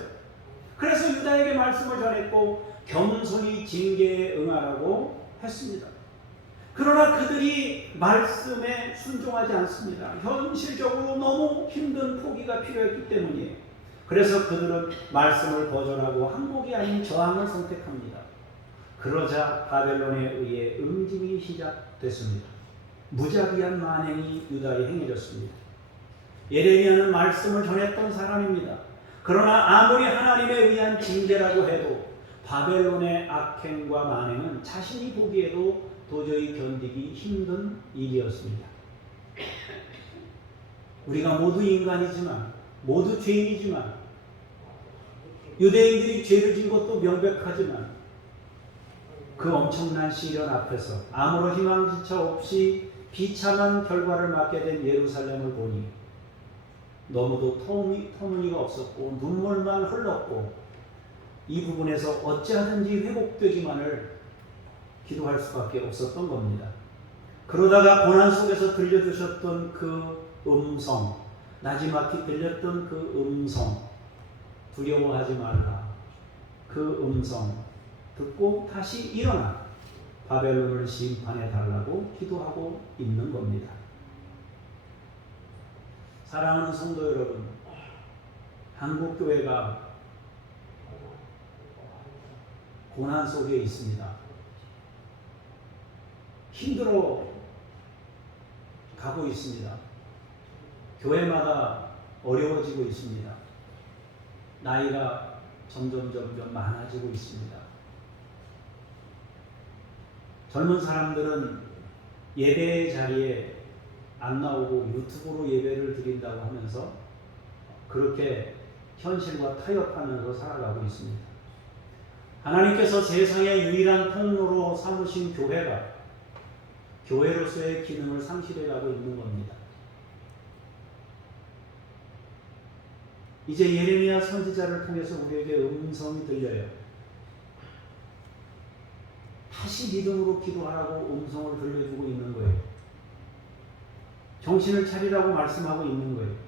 그래서 유다에게 말씀을 전했고 겸손히 징계에 응하라고 했습니다. 그러나 그들이 말씀에 순종하지 않습니다. 현실적으로 너무 힘든 포기가 필요했기 때문이에요. 그래서 그들은 말씀을 거절하고 항복이 아닌 저항을 선택합니다. 그러자 바벨론에 의해 응징이 시작됐습니다. 무자비한 만행이 유다에 행해졌습니다. 예레미야는 말씀을 전했던 사람입니다. 그러나 아무리 하나님에 의한 징계라고 해도 바벨론의 악행과 만행은 자신이 보기에도 도저히 견디기 힘든 일이었습니다. 우리가 모두 인간이지만, 모두 죄인이지만, 유대인들이 죄를 진 것도 명백하지만 그 엄청난 시련 앞에서 아무런 희망지차 없이 비참한 결과를 맞게 된 예루살렘을 보니 너무도 터무니가 없었고 눈물만 흘렀고 이 부분에서 어찌하든지 회복되기만을 기도할 수밖에 없었던 겁니다. 그러다가 고난 속에서 들려주셨던 그 음성, 나지막히 들렸던 그 음성, 두려워하지 말라, 그 음성 듣고 다시 일어나 바벨론을 심판해 달라고 기도하고 있는 겁니다. 사랑하는 성도 여러분, 한국교회가 고난 속에 있습니다. 힘들어 가고 있습니다. 교회마다 어려워지고 있습니다. 나이가 점점 많아지고 있습니다. 젊은 사람들은 예배의 자리에 안 나오고 유튜브로 예배를 드린다고 하면서 그렇게 현실과 타협하면서 살아가고 있습니다. 하나님께서 세상의 유일한 통로로 삼으신 교회가 교회로서의 기능을 상실해가고 있는 겁니다. 이제 예레미야 선지자를 통해서 우리에게 음성이 들려요. 다시 믿음으로 기도하라고 음성을 들려주고 있는 거예요. 정신을 차리라고 말씀하고 있는 거예요.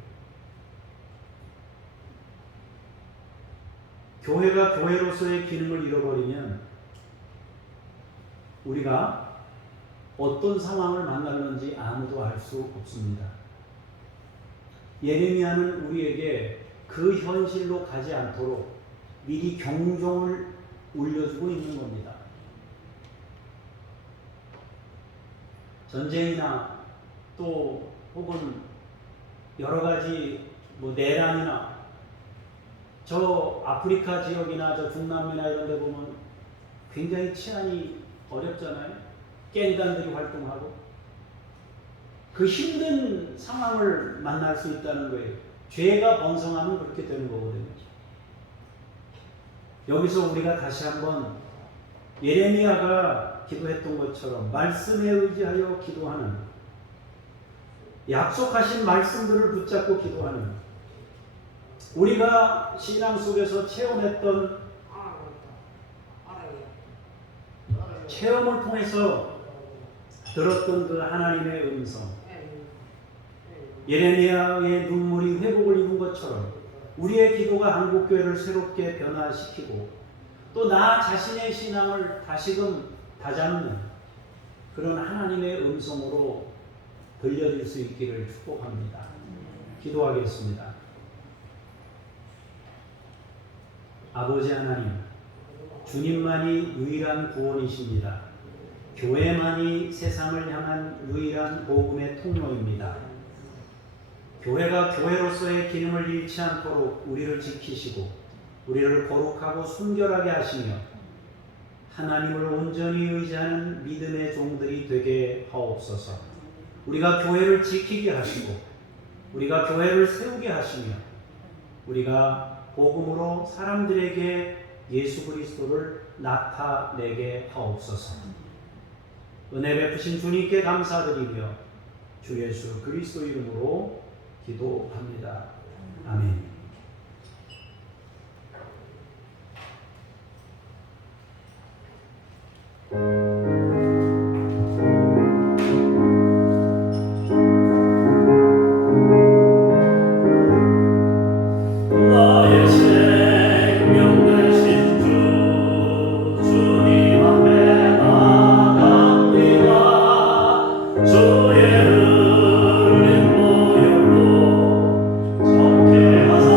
교회가 교회로서의 기능을 잃어버리면 우리가 어떤 상황을 만날는지 아무도 알 수 없습니다. 예레미야는 우리에게 그 현실로 가지 않도록 미리 경종을 울려주고 있는 겁니다. 전쟁이나 또 혹은 여러 가지 내란이나 저 아프리카 지역이나 저 중남미나 이런 데 보면 굉장히 치안이 어렵잖아요. 갱단들이 활동하고 그 힘든 상황을 만날 수 있다는 거예요. 죄가 번성하면 그렇게 되는 거거든요. 여기서 우리가 다시 한번 예레미야가 기도했던 것처럼 말씀에 의지하여 기도하는, 약속하신 말씀들을 붙잡고 기도하는, 우리가 신앙 속에서 체험했던 체험을 통해서 들었던 그 하나님의 음성, 예레미야의 눈물이 회복을 이룬 것처럼 우리의 기도가 한국교회를 새롭게 변화시키고 또 나 자신의 신앙을 다시금 다잡는 그런 하나님의 음성으로 들려질 수 있기를 축복합니다. 기도하겠습니다. 아버지 하나님, 주님만이 유일한 구원이십니다. 교회만이 세상을 향한 유일한 복음의 통로입니다. 교회가 교회로서의 기능을 잃지 않도록 우리를 지키시고 우리를 거룩하고 순결하게 하시며 하나님을 온전히 의지하는 믿음의 종들이 되게 하옵소서. 우리가 교회를 지키게 하시고 우리가 교회를 세우게 하시며 우리가 복음으로 사람들에게 예수 그리스도를 나타내게 하옵소서. 은혜 베푸신 주님께 감사드리며 주 예수 그리스도 이름으로 기도합니다. 아멘. 나의 생명 되신 주 주님 앞에 나갑니다. 주의 흘린 보혈로 정케 하사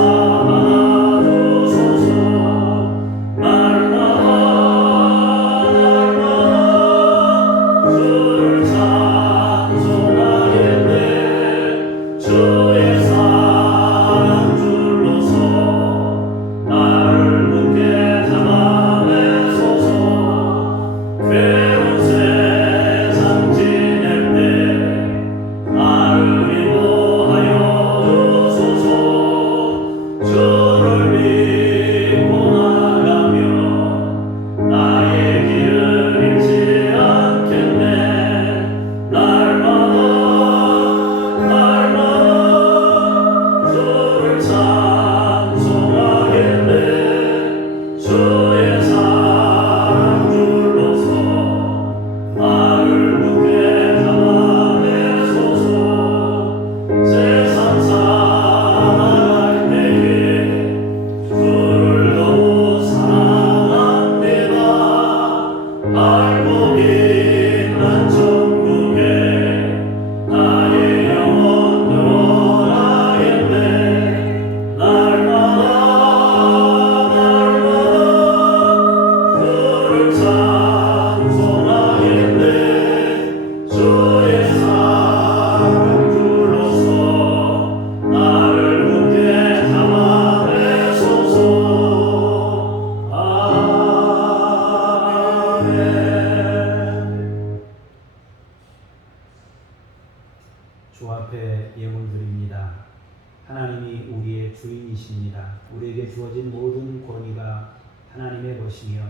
분이십니다. 우리에게 주어진 모든 권위가 하나님의 것이며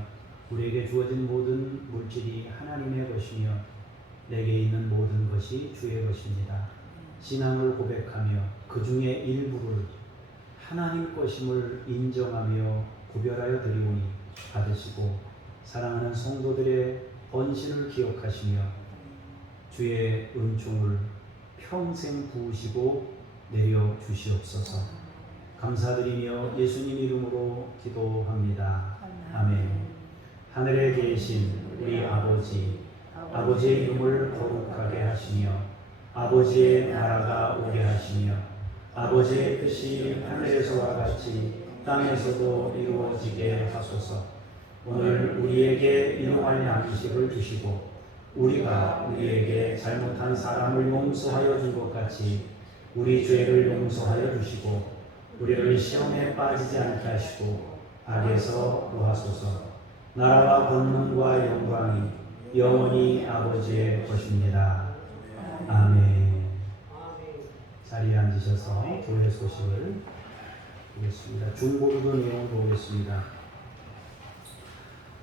우리에게 주어진 모든 물질이 하나님의 것이며 내게 있는 모든 것이 주의 것입니다. 신앙을 고백하며 그 중에 일부를 하나님 것임을 인정하며 구별하여 드리오니 받으시고 사랑하는 성도들의 헌신을 기억하시며 주의 은총을 평생 부으시고 내려 주시옵소서. 감사드리며 예수님 이름으로 기도합니다. 아멘. 하늘에 계신 우리 아버지의 이름을 거룩하게 하시며 아버지의 나라가 오게 하시며 아버지의 뜻이 하늘에서와 같이 땅에서도 이루어지게 하소서. 오늘 우리에게 일용할 양식을 주시고 우리가 우리에게 잘못한 사람을 용서하여 준 것 같이 우리 죄를 용서하여 주시고 우리를 시험에 빠지지 않게 하시고 악에서 구하소서. 나라와 권능과 영광이 영원히 아버지의 것입니다. 아멘. 자리에 앉으셔서 교회 소식을 보겠습니다. 중보기도 내용을 보겠습니다.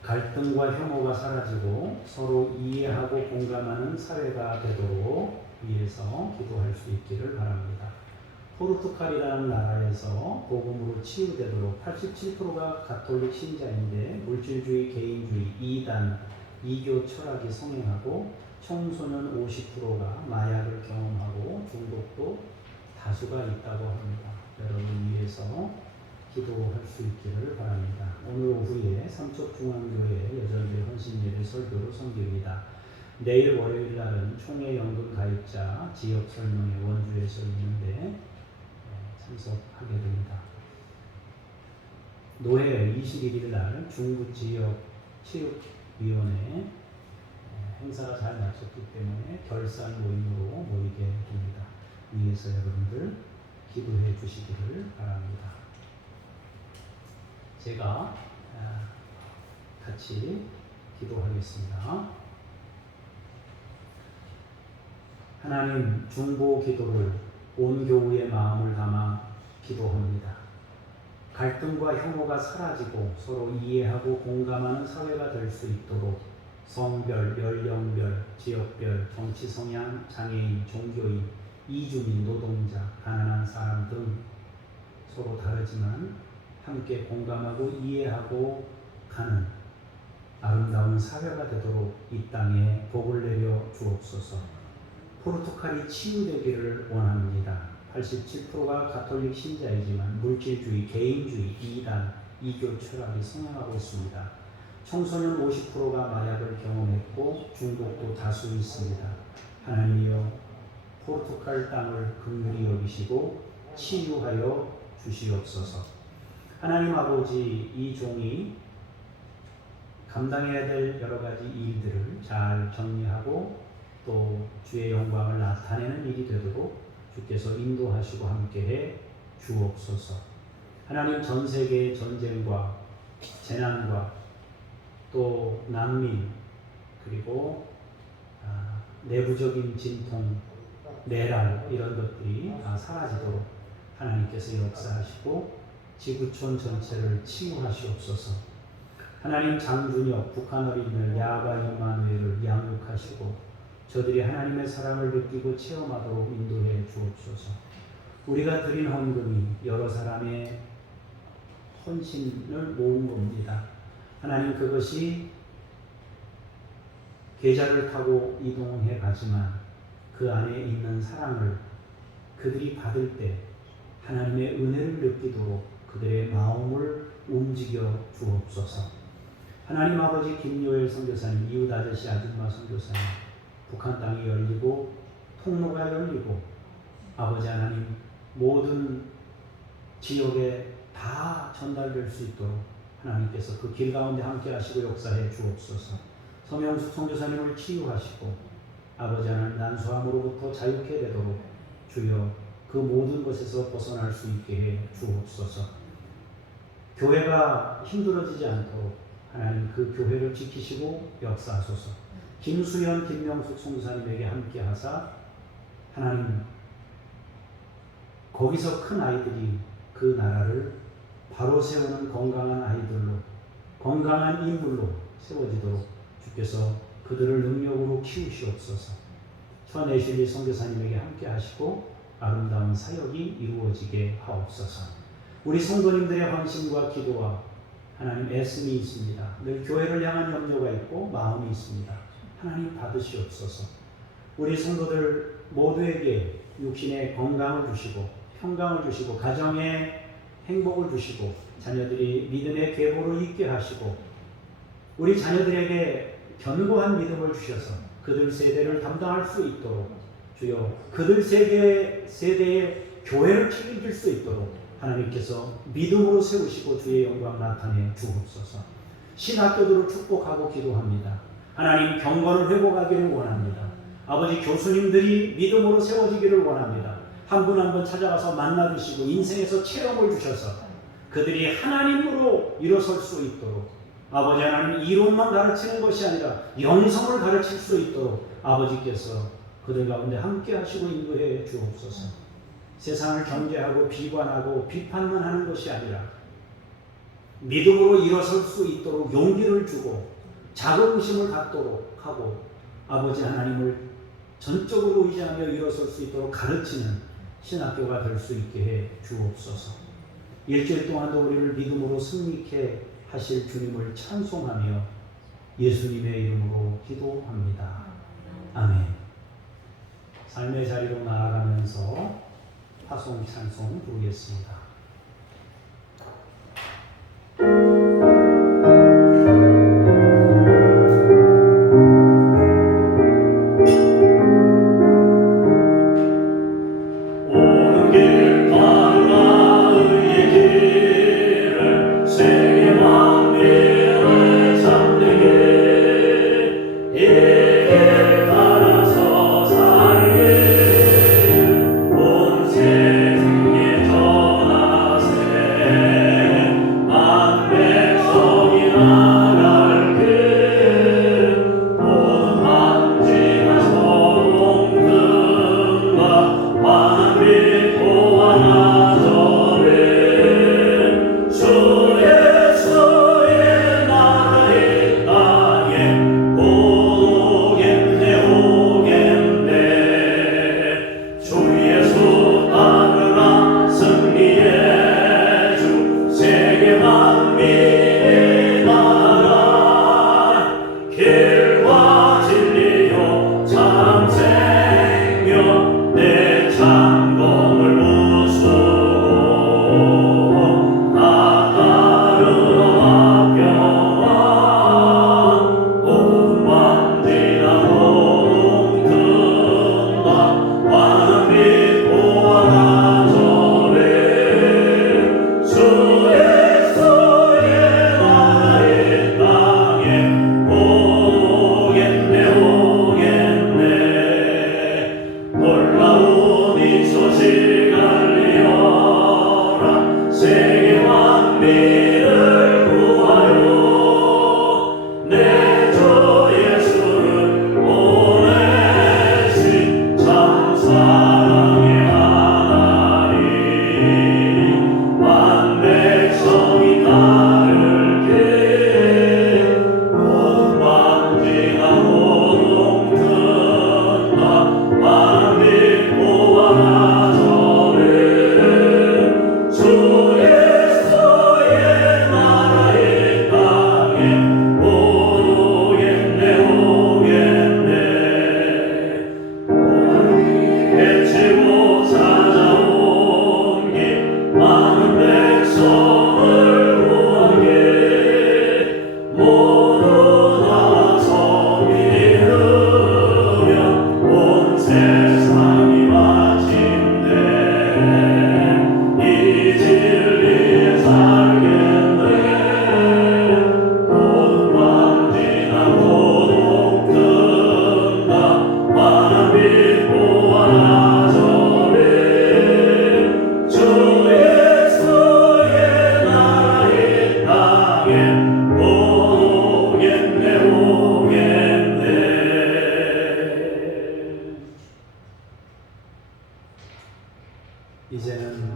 갈등과 혐오가 사라지고 서로 이해하고 공감하는 사회가 되도록 위해서 기도할 수 있기를 바랍니다. 포르투갈이라는 나라에서 복음으로 치유되도록 87%가 가톨릭 신자인데 물질주의, 개인주의, 이단, 이교 철학이 성행하고 청소년 50%가 마약을 경험하고 중독도 다수가 있다고 합니다. 여러분 위해서 기도할 수 있기를 바랍니다. 오늘 오후에 삼척중앙교회 여전대 헌신예배 설교로 섬깁니다. 내일 월요일 날은 총회연금 가입자 지역 설명회 원주에서 있는데 참석하게 됩니다. 노회 21일 날 중부 지역 체육위원회 행사가 잘 마쳤기 때문에 결산 모임으로 모이게 됩니다. 위에서 여러분들 기도해 주시기를 바랍니다. 제가 같이 기도하겠습니다. 하나님, 중보 기도를 온 교우의 마음을 담아 기도합니다. 갈등과 혐오가 사라지고 서로 이해하고 공감하는 사회가 될 수 있도록 성별, 연령별, 지역별, 정치 성향, 장애인, 종교인, 이주민, 노동자, 가난한 사람 등 서로 다르지만 함께 공감하고 이해하고 가는 아름다운 사회가 되도록 이 땅에 복을 내려 주옵소서. 포르투갈이 치유되기를 원합니다. 87%가 가톨릭 신자이지만 물질주의, 개인주의, 이단, 이교 철학이 성행하고 있습니다. 청소년 50%가 마약을 경험했고 중독도 다수 있습니다. 하나님이여 포르투갈 땅을 긍휼히 여기시고 치유하여 주시옵소서. 하나님 아버지, 이 종이 감당해야 될 여러 가지 일들을 잘 정리하고 또 주의 영광을 나타내는 일이 되도록 주께서 인도하시고 함께해 주옵소서. 하나님, 전 세계의 전쟁과 재난과 또 난민 그리고 내부적인 진통, 내란 이런 것들이 다 사라지도록 하나님께서 역사하시고 지구촌 전체를 치유하시옵소서. 하나님, 장준혁 북한 어린이들 야바 이마누엘을 양육하시고 저들이 하나님의 사랑을 느끼고 체험하도록 인도해 주옵소서. 우리가 드린 헌금이 여러 사람의 헌신을 모은 겁니다. 하나님, 그것이 계좌를 타고 이동해 가지만 그 안에 있는 사랑을 그들이 받을 때 하나님의 은혜를 느끼도록 그들의 마음을 움직여 주옵소서. 하나님 아버지, 김요엘 선교사님, 이웃 아저씨 아줌마 선교사님, 북한 땅이 열리고 통로가 열리고 아버지 하나님 모든 지역에 다 전달될 수 있도록 하나님께서 그 길 가운데 함께 하시고 역사해 주옵소서. 서명숙 선교사님을 치유하시고 아버지 하나님 난소함으로부터 자유케 되도록 주여 그 모든 것에서 벗어날 수 있게 해 주옵소서. 교회가 힘들어지지 않도록 하나님 그 교회를 지키시고 역사하소서. 김수현, 김명숙 선교사님에게 함께 하사 하나님 거기서 큰 아이들이 그 나라를 바로 세우는 건강한 아이들로, 건강한 인물로 세워지도록 주께서 그들을 능력으로 키우시옵소서. 현 애슐리 선교사님에게 함께 하시고 아름다운 사역이 이루어지게 하옵소서. 우리 성도님들의 헌신과 기도와 하나님 애씀이 있습니다. 늘 교회를 향한 염려가 있고 마음이 있습니다. 하나님 받으시옵소서. 우리 성도들 모두에게 육신의 건강을 주시고 평강을 주시고 가정에 행복을 주시고 자녀들이 믿음의 계보로 있게 하시고 우리 자녀들에게 견고한 믿음을 주셔서 그들 세대를 담당할 수 있도록 주여 그들 세대의 교회를 책임질 수 있도록 하나님께서 믿음으로 세우시고 주의 영광 나타내 주옵소서. 신학교들을 축복하고 기도합니다. 하나님 경건을 회복하기를 원합니다. 아버지 교수님들이 믿음으로 세워지기를 원합니다. 한 분 한 분 찾아가서 만나주시고 인생에서 체험을 주셔서 그들이 하나님으로 일어설 수 있도록 아버지 하나님 이론만 가르치는 것이 아니라 영성을 가르칠 수 있도록 아버지께서 그들 가운데 함께 하시고 인도해 주옵소서. 세상을 경계하고 비관하고 비판만 하는 것이 아니라 믿음으로 일어설 수 있도록 용기를 주고 자긍심을 갖도록 하고 아버지 하나님을 전적으로 의지하며 일어설 수 있도록 가르치는 신학교가 될 수 있게 해 주옵소서. 일주일 동안도 우리를 믿음으로 승리케 하실 주님을 찬송하며 예수님의 이름으로 기도합니다. 아멘. 삶의 자리로 나아가면서 화송 찬송 부르겠습니다.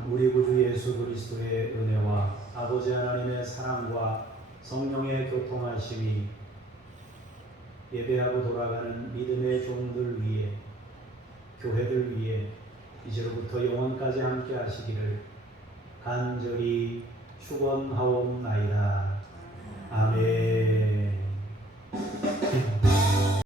우리 구주 예수 그리스도의 은혜와 아버지 하나님의 사랑과 성령의 교통하심이 예배하고 돌아가는 믿음의 종들 위에, 교회들 위에 이제로부터 영원까지 함께 하시기를 간절히 축원하옵나이다. 아멘.